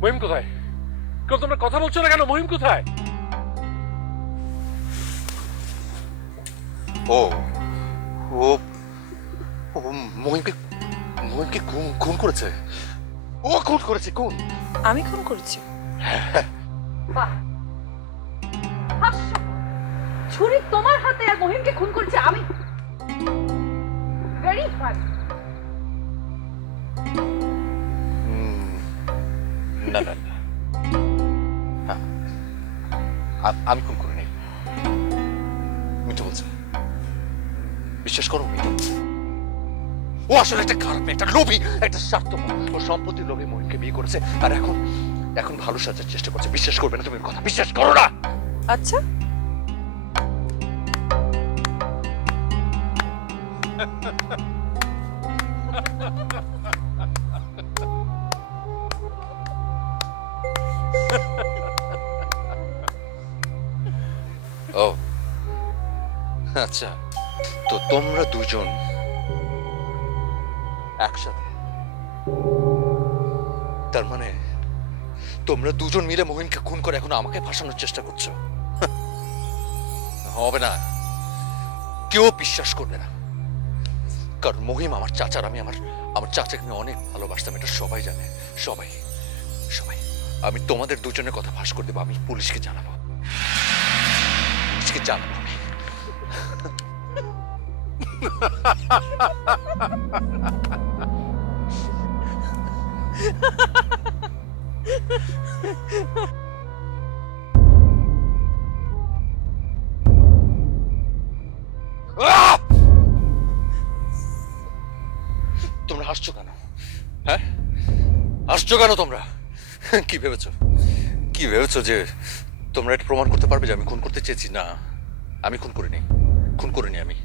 মহিম কোথায়? কেউ তোমরা কথা বলছো না কেন? মহিম কোথায়? ও ও ও মহিমকে মহিমকে খুন করেছে। ও খুন করেছে। কোন? আমি খুন করেছি? ছুরি তোমার হাতে আর মহিমকে খুন করেছে আমি। Very fun. না না না, আমি খুন করিনি। মিঠু বলছে, বিশ্বাস করো মিঠু। ও আসলে একটা খারাপ মেয়ে, একটা লোভী, একটা স্বার্থপর। ও সম্পত্তির লোভে মহিমকে বিয়ে করেছে আর এখন ভালো সাজার চেষ্টা করছে। বিশ্বাস করবে না তুমি কথা, বিশ্বাস করো না। আচ্ছা, ও আচ্ছা, তো তোমরা দুজন একসাথে, তার মানে তোমরা দুজন মিলে মহিনকে খুন করে এখন আমাকে ফাঁসানোর চেষ্টা করছো? হবে না, কেউ বিশ্বাস করবে না। কারণ মহিম আমার চাচার, আমি আমার চাচাকে আমি অনেক ভালোবাসতাম, এটা সবাই জানে। সবাই সবাই আমি তোমাদের দুজনের কথা ফাঁস করে দেবো। আমি পুলিশকে জানাবো, পুলিশকে জানাবো আমি। তোমরা হাসছো কেন? হ্যাঁ, হাসছো কেন তোমরা? কি ভেবেছো, কি ভেবেছো যে তোমরা এটা প্রমাণ করতে পারবে যে আমি খুন করতে চেয়েছি? না, আমি খুন করিনি, খুন করিনি আমি।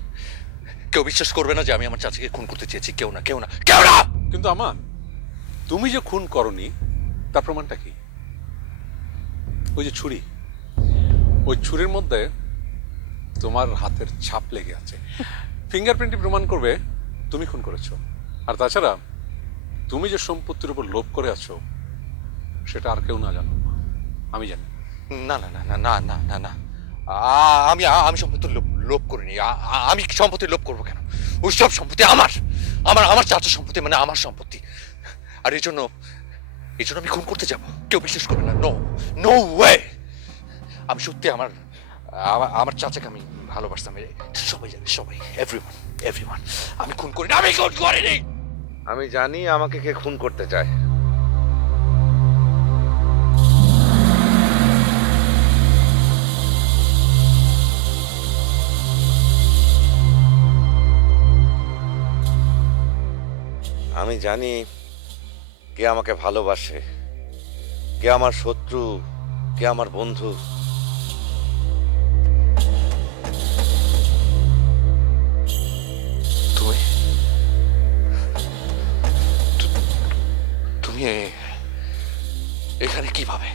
কেউ বিশ্বাস করবে না যে আমি আমার চাচাকে খুন করতে চেয়েছি। কেউ না, কেউ না, কেউ না। কিন্তু আমা, তুমি যে খুন করনি তার প্রমাণটা কি? ওই যে ছুরি, ওই ছুরির মধ্যে তোমার হাতের ছাপ লেগে আছে। ফিঙ্গারপ্রিন্টই প্রমাণ করবে তুমি খুন করেছো। আর তাছাড়া তুমি যে সম্পত্তির উপর লোভ করে আছো সেটা আর কেউ না জানো, আমি জানি। না না না না না না না না, আমি আমি সম্পত্তির লোভ করিনি। আমি সম্পত্তির লোভ করবো কেন? ওই সব সম্পত্তি আমার, আমার আমার চাচার সম্পত্তি, মানে আমার সম্পত্তি। আর এই জন্য আমি খুন করতে যাব? কেউ বিশ্বাস করবে না। No no way. আমি সত্যি আমার চাচাকে আমি ভালোবাসতাম, সবাই জানে, সবাই, এভরিওয়ান এভরিওয়ান। আমি খুন করিনি, আমি খুন করিনি। আমি জানি আমাকে কে খুন করতে চায়। আমি জানি কে আমাকে ভালোবাসে, কে আমার শত্রু, কে আমার বন্ধু। তুমি তুমি এখানে কিভাবে?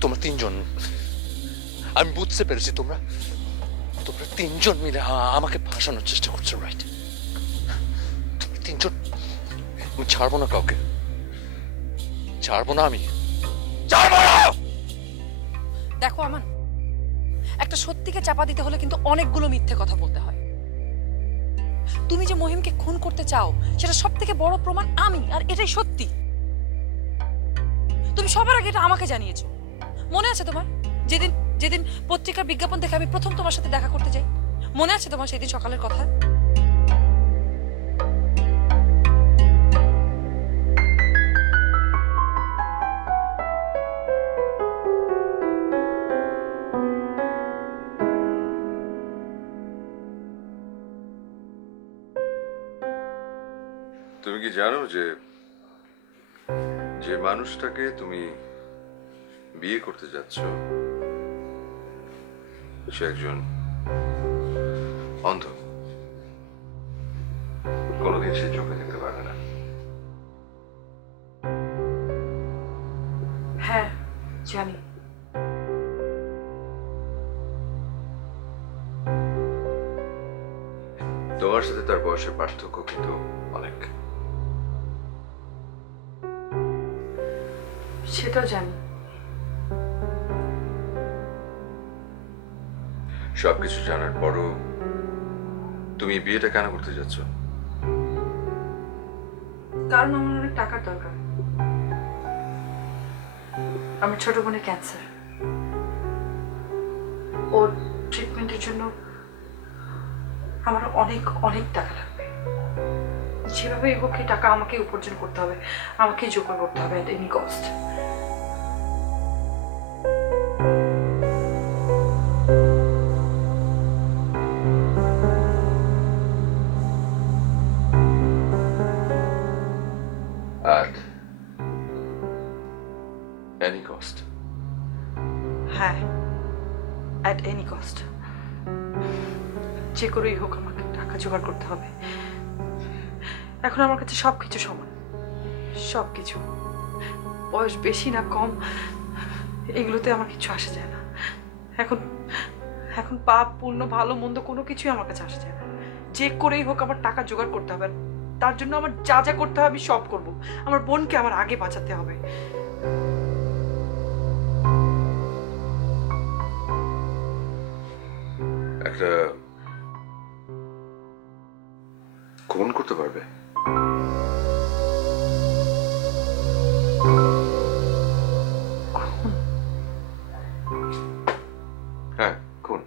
তোমরা তিনজন, আমি বুঝতে পেরেছি তোমরা তিনজন মিলে আমাকে ফাঁসানোর চেষ্টা করছো, রাইট? তোমরা তিনজন। আমি ছাড়বো না কাউকে, ছাড়বো না, আমি ছাড়বো না। দেখো আমান, একটা সত্যিকে চাপা দিতে হলে কিন্তু অনেকগুলো মিথ্যে কথা বলতে হয়। তুমি যে মহিমকে খুন করতে চাও সেটা সব থেকে বড় প্রমাণ আমি, আর এটাই সত্যি। তুমি সবার আগে এটা আমাকে জানিয়েছো। মনে আছে তোমার যেদিন যেদিন পত্রিকার বিজ্ঞাপন দেখে আমি প্রথম তোমার সাথে দেখা করতে যাই? মনে আছে তোমার সেদিন সকালের কথা? তুমি কি জানো যে যে মানুষটাকে তুমি বিয়ে করতে যাচ্ছ সে একজন অন্ধ। কোনোদিন সে চোখে দেখতে পারবে না। হ্যাঁ জানি। তোমার সাথে তার বয়সের পার্থক্য কিন্তু অনেক। সেটাও জানি। সবকিছু জানার পরও তুমি বিয়েটা কেন করতে যাচ্ছ? কারণ আমার অনেক টাকার দরকার। আমার ছোট বোনের ক্যান্সার, ওর ট্রিটমেন্টের জন্য আমার অনেক অনেক টাকা লাগবে। যেভাবে হোক এই টাকা আমাকে উপার্জন করতে হবে, আমাকে জোগাড় করতে হবে at any cost. At any cost? হ্যাঁ, অ্যাট এনি কস্ট। যে করেই হোক আমাকে টাকা জোগাড় করতে হবে। এখন আমার কাছে সবকিছু সমান, সবকিছু। বয়স বেশি না কম এগুলোতে আমার কিছু আসে যায় না। এখন এখন পাপ পুণ্য ভালো মন্দ কোনো কিছুই আমার কাছে আসে যায় না। যে করেই হোক আমার টাকা জোগাড় করতে হবে। তার জন্য আমার যা যা করতে হবে আমি সব করব। আমার বোনকে আমার আগে বাঁচাতে হবে। একটা খুন করতে পারবে? হ্যাঁ, খুন।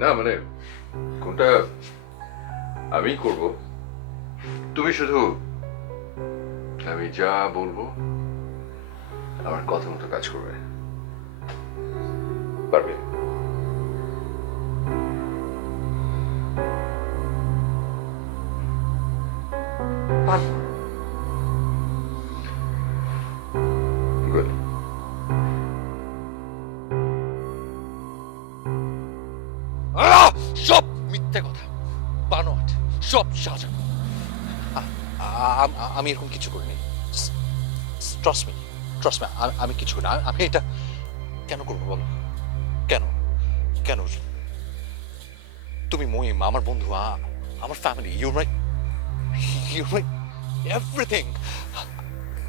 না মানে কোনটা আমি করব, তুমি শুধু আমি যা বলবো আমার কথা মতো কাজ করবে। পারবে? পারবো। Good. সব মিথ্যে কথা, বানোয়াট, সব সাজানো। আমি এরকম কিছু করিনি। ট্রাস্ট মি, আমি কিছু না। আমি এটা কেন করবো বলো? কেন কেন? তুমি মহিম, আমার বন্ধু, আমার ফ্যামিলি, ইউর মাই এভরিথিং।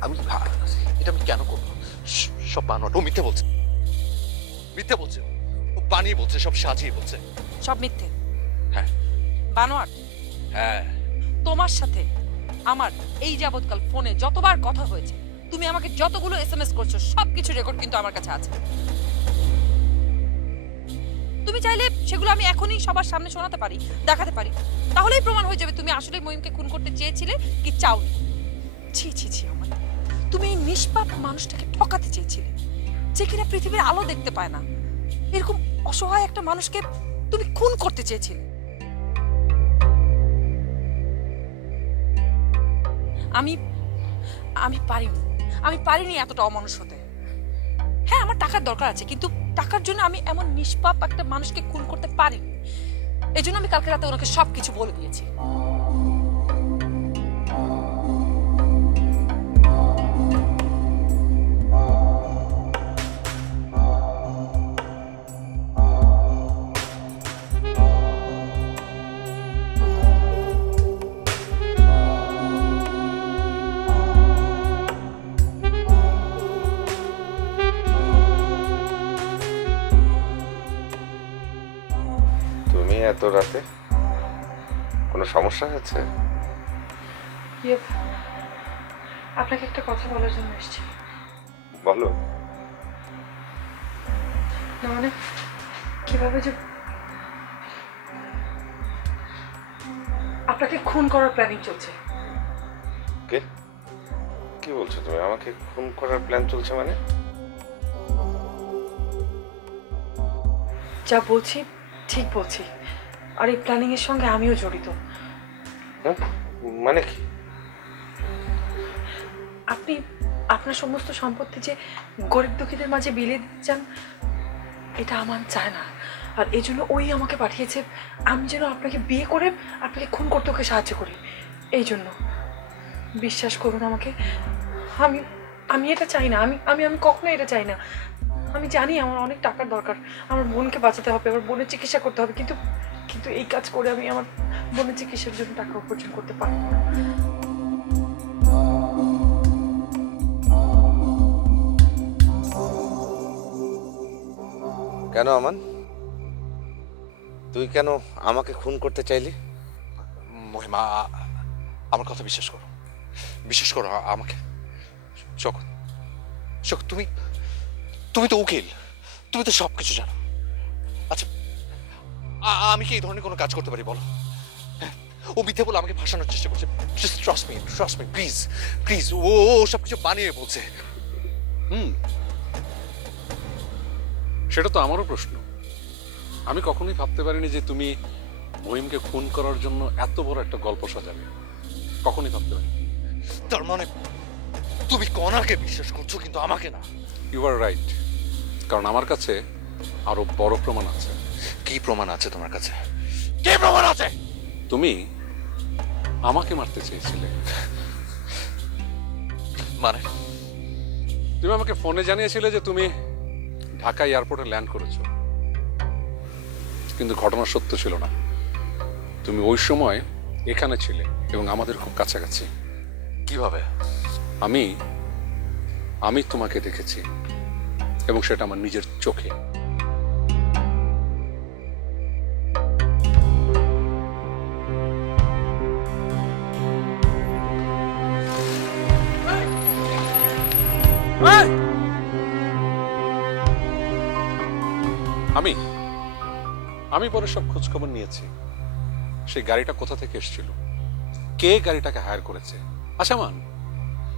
আমি এটা আমি কেন করবো? সব বানোয়াট। ও মিথ্যে বলছে, মিথ্যে বলছে, ও বানিয়ে বলছে, সব সাজিয়ে বলছে। সব মিথ্যে। হ্যাঁ বানোয়াট, হ্যাঁ। তোমার সাথে আমার এই যাবৎকাল ফোনে যতবার কথা হয়েছে, তুমি আমাকে যতগুলো এসএমএস করছো সবকিছু রেকর্ড কিন্তু আমার কাছে আছে। তুমি চাইলে সেগুলো আমি এখনই সবার সামনে শোনাতে পারি, দেখাতে পারি। তাহলেই প্রমাণ হয়ে যাবে তুমি আসলে মহিমকে খুন করতে চেয়েছিলে কি চাওনি। ছি ছি ছি, আমার তুমি এই নিষ্পাপ মানুষটাকে ঠকাতে চেয়েছিলে, যে কিনা পৃথিবীর আলো দেখতে পায় না। এরকম অসহায় একটা মানুষকে তুমি খুন করতে চেয়েছিলে। আমি আমি পারিনি, আমি পারিনি এতটা অমানুষ হতে। হ্যাঁ, আমার টাকার দরকার আছে, কিন্তু টাকার জন্য আমি এমন নিষ্পাপ একটা মানুষকে খুন করতে পারিনি। এই জন্য আমি কালকে রাতে ওনাকে সবকিছু বলে দিয়েছি। তুমি এত রাতে কোনো সমস্যা হয়েছে? আপনাকে একটা কথা বলার জন্য এসেছি। বলো। না মানে কিভাবে যে আপনাকে খুন করার প্ল্যানিং চলছে। কে? কি বলছো তুমি? আমাকে খুন করার প্ল্যান চলছে মানে? যা বলছি ঠিক বলছি, আর এই প্ল্যানিং এর সঙ্গে আমিও জড়িত। হ্যাঁ? মানে কি? আপনি আপনার সমস্ত সম্পত্তি যে গরিব দুঃখীদের মাঝে বিলিয়ে দিতে চান, এটা আমার চায় না। আর এই জন্য ওই আমাকে পাঠিয়েছে আমি যেন আপনাকে বিয়ে করে আপনাকে খুন করতে ওকে সাহায্য করি। এই জন্য বিশ্বাস করুন আমাকে, আমি আমি এটা চাই না। আমি আমি আমি কখনো এটা চাই না। আমি জানি আমার অনেক টাকার দরকার, আমার বোনকে বাঁচাতে হবে, আমার বোনের চিকিৎসা করতে হবে, কিন্তু কিন্তু এই কাজ করে আমি আমার বোনের চিকিৎসার জন্য টাকা উপার্জন করতে পারবো না। কেন আমান, তুই কেন আমাকে খুন করতে চাইলি? মহিমা, আমার কথা বিশ্বাস করো, বিশ্বাস করো আমাকে। শোকত, শোকত, তুমি তুমি তো উকিল, তুমি তো সবকিছু জানো। আচ্ছা, আমি কি এই ধরনের কোনো কাজ করতে পারি বলো? হ্যাঁ, ও মিথ্যে বলে আমাকে ফাঁসানোর চেষ্টা করছে। Just trust me please please. ও সবকিছু বানিয়ে বলছে। সেটা তো আমারও প্রশ্ন। আমি কখনোই ভাবতে পারিনি যে তুমি মহিমকে খুন করার জন্য এত বড় একটা গল্প সাজাবে। কখনোই ভাবতে পারিনি। তার মানে তুমি কণাকে বিশ্বাস করছো কিন্তু আমাকে না? ইউ আর রাইট, কারণ আমার কাছে আরো বড় প্রমাণ আছে। কি প্রমাণ আছে তোমার কাছে? কি প্রমাণ আছে? তুমি আমাকে মারতে চেয়েছিলে। মানে তুমি আমাকে ফোনে জানিয়েছিলে যে তুমি ঢাকা এয়ারপোর্টে ল্যান্ড করেছো, কিন্তু ঘটনা সত্য ছিল না। তুমি ওই সময় এখানে ছিলে এবং আমাদের খুব কাছাকাছি। কিভাবে? আমি তোমাকে দেখেছি এবং সেটা আমার নিজের চোখে। আমি পরে সব খোঁজ খবর নিয়েছি, সেই গাড়িটা কোথা থেকে এসেছিল, কে গাড়িটাকে হায়ার করেছে। আচ্ছা মান,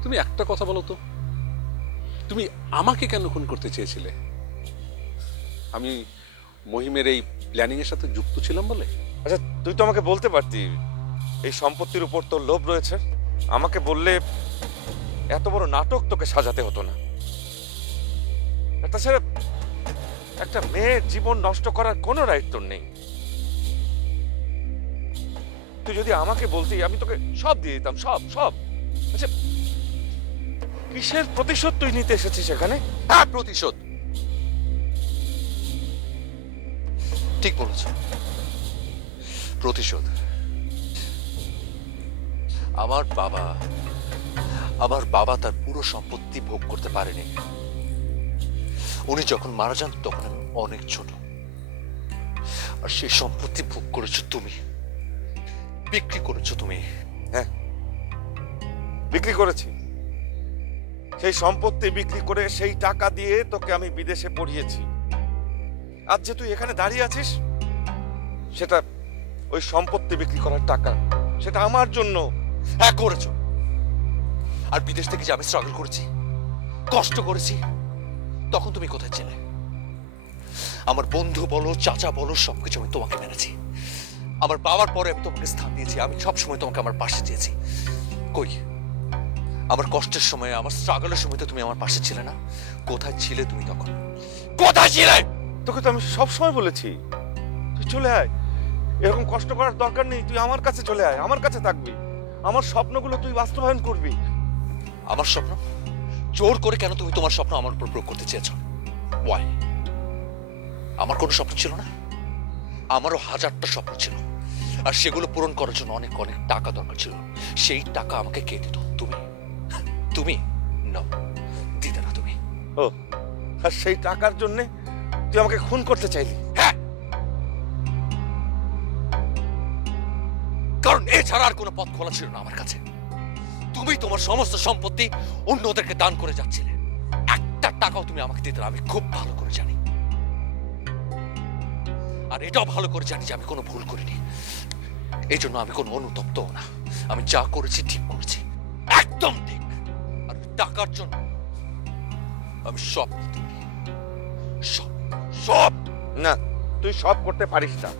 তুমি একটা কথা বলো তো, তুমি আমাকে কেন খুন করতে চেয়েছিলে? আমি মহিমের এই প্ল্যানিং এর সাথে যুক্ত ছিলাম বলে? আচ্ছা, তুই তো আমাকে বলতে পারতি এই সম্পত্তির উপর তোর লোভ রয়েছে। আমাকে বললে এত বড় নাটক তোকে সাজাতে হতো না। তাছাড়া একটা মেয়ের জীবন নষ্ট করার কোনো রাইট তোর নেই। তুই যদি আমাকে বলতি আমি তোকে সব দিয়ে দিতাম, সব সব। আচ্ছা, কিসের প্রতিশোধ তুই নিতে এসেছিস এখানে? হ্যাঁ, প্রতিশোধ। ঠিক বলেছ, প্রতিশোধ। আমার বাবা তার পুরো সম্পত্তি ভোগ করতে পারেনি। উনি যখন মারা যান তখন আমি অনেক ছোট, আর সেই সম্পত্তি ভোগ করেছো তুমি, বিক্রি করেছো তুমি। হ্যাঁ, বিক্রি করেছি। সেই সম্পত্তি বিক্রি করে সেই টাকা দিয়ে তোকে আমি বিদেশে পড়িয়েছি। আজ যে তুই এখানে দাঁড়িয়ে আছিস, সেটা ওই সম্পত্তি বিক্রি করার টাকা, সেটা আমার জন্য। হ্যাঁ, করেছো। আর বিদেশ থেকে যে আমি স্ট্রাগল করেছি, কষ্ট করেছি, তখন তুমি কোথায় ছিলে? আমার বন্ধু বলো, চাচা বলো, সবকিছু আমি তোমাকে মেনেছি। আমার বাবার পরে আমি তোমাকে স্থান দিয়েছি। আমি সবসময় তোমাকে আমার পাশে চেয়েছি। কই, আমার কষ্টের সময়, আমার স্ট্রাগলের সময় তো তুমি আমার পাশে ছিলে না। কোথায় ছিলে তুমি তখন? কোথায় ছিলে? তোকে তো আমি সবসময় বলেছি তুই চলে আয়, এরকম কষ্ট করার দরকার নেই, তুই আমার কাছে চলে আয়, আমার কাছে থাকবি, আমার স্বপ্নগুলো তুই বাস্তবায়ন করবি। আমার স্বপ্ন জোর করে কেন তুমি তোমার স্বপ্ন আমার উপর প্রয়োগ করতে চেয়েছো? ওয়াই? আমার কোনো স্বপ্ন ছিল না? আমারও হাজারটা স্বপ্ন ছিল, আর সেগুলো পূরণ করার জন্য অনেক অনেক টাকা দরকার ছিল। সেই টাকা আমাকে কে দিত? তুমি। তুমি না, দিতে না তুমি। ও, আর সেই টাকার জন্য তুই আমাকে খুন করতে চাইলি? হ্যাঁ, কারণ এছাড়া আর কোনো পথ খোলা ছিল না আমার কাছে। তুমি তোমার সমস্ত সম্পত্তি অন্যদেরকে দান করে যাচ্ছিলে, একটা টাকাও তুমি আমাকে দিতে না। আমি খুব ভালো করে জানি, আর এটাও ভালো করে জানি যে আমি কোনো ভুল করিনি। এই জন্য আমি কোনো অনুতপ্তও না। আমি যা করেছি ঠিক করেছি, একদম ঠিক। আর টাকার জন্য আমি সব করতে পারি, সব সব। না, তুই সব করতে পারিস না,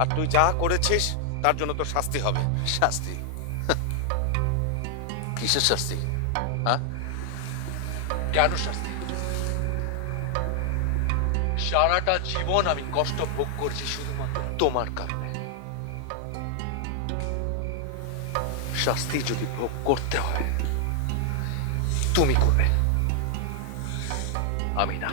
আর তুই যা করেছিস তার জন্য তো শাস্তি হবে। শাস্তি? কিসের শাস্তি? হ্যাঁ, কেন শাস্তি? সারাটা জীবন আমি কষ্ট ভোগ করছি শুধুমাত্র তোমার কারণে। শাস্তি যদি ভোগ করতে হয় তুমি করবে, আমি না।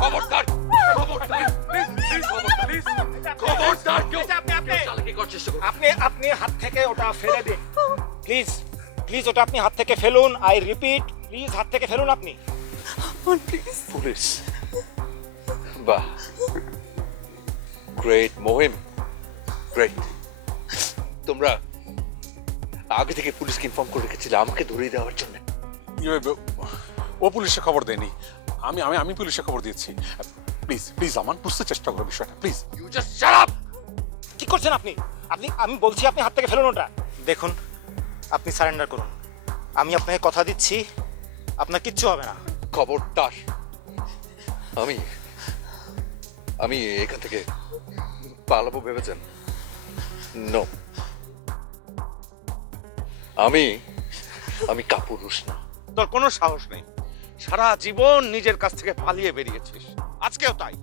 খবরদার খবরদার কেউ চালাকি করার চেষ্টা করবে। আপনি আপনি হাত থেকে ওটা ফেলে দিন প্লিজ প্লিজ ওটা আপনি হাত থেকে ফেলুন আই রিপিট প্লিজ হাত থেকে ফেলুন আপনি পুলিশ, বাহ, গ্রেট মহিম, গ্রেট। তোমরা আগে থেকে পুলিশকে ইনফর্ম করে রেখেছিলে আমাকে ধরিয়ে দেওয়ার জন্য। ও পুলিশে খবর দেয়নি, আমি আমি আমি পুলিশে খবর দিয়েছি। প্লিজ প্লিজ আমান, বুঝতে চেষ্টা করো বিষয়টা, please. You just shut up. কি করছেন আপনি আপনি আমি বলছি আপনি হাত থেকে ফেলুন ওটা দেখুন আপনি সারেন্ডার করুন আমি আপনাকে কথা দিচ্ছি আপনার কিচ্ছু হবে না খবরদার, আমি আমি এখান থেকে পালাবো ভেবেছেন? নো, আমি আমি কাপুরুষ না। তোর কোনো সাহস নেই, সারা জীবন নিজের কাছ থেকে পালিয়ে বেরিয়েছিস, আজকেও তাই।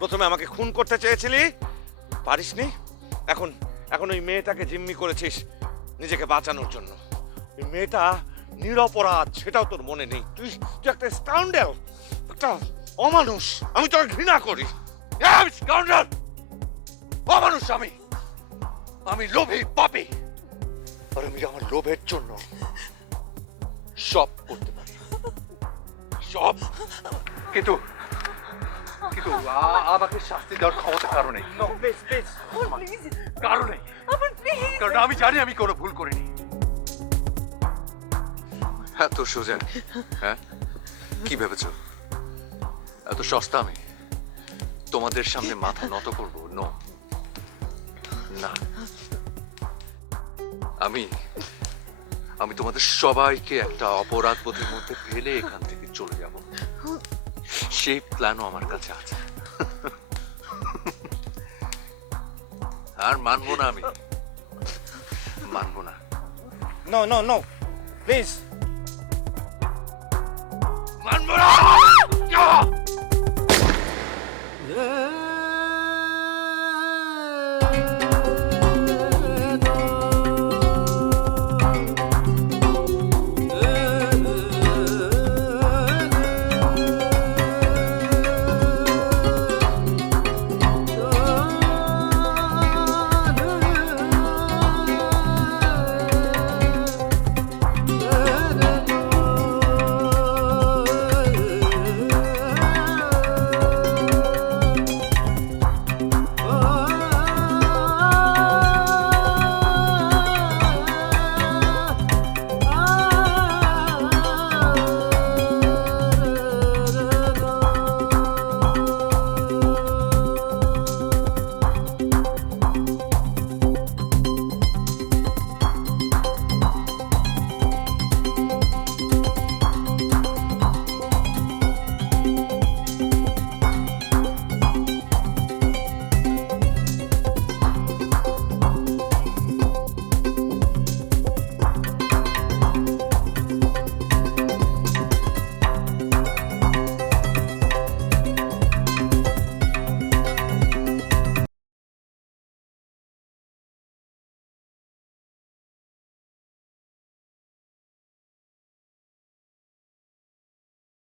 প্রথমে আমাকে খুন করতে চেয়েছিলি, পারিসনি। এখন এখন ওই মেয়েটাকে জিম্মি করেছিস নিজেকে বাঁচানোর জন্য। ওই মেয়েটা নিরপরাধ, সেটাও তোর মনে নেই। তুই তুই একটা স্কাউন্ডেল, একটা অমানুষ। আমি তোকে ঘৃণা করি। স্কাউন্ডার, অমানুষ আমি, আমি লোভী পাপী, আর আমি আমার লোভের জন্য সব করতে পারি, সব। কিন্তু কিন্তু আমাকে শাস্তি দেওয়ার ক্ষমতা কারো নেই, কারো নেই, কারণ আমি জানি আমি কোনো ভুল করিনি। হ্যাঁ তো সোজা, হ্যাঁ কি ভেবেছো এত সস্তা আমি তোমাদের সামনে মাথা নত করবো? নো, না, আমি আমি তোমাদের সবাইকে একটা অপরাধ বোধের মধ্যে ফেলে এখান থেকে চলে যাব। সেই প্ল্যানও আমার কাছে আছে, আর মানবো না, আমি মানবো না। নো নো নো প্লিজ মানবো না। Yeah.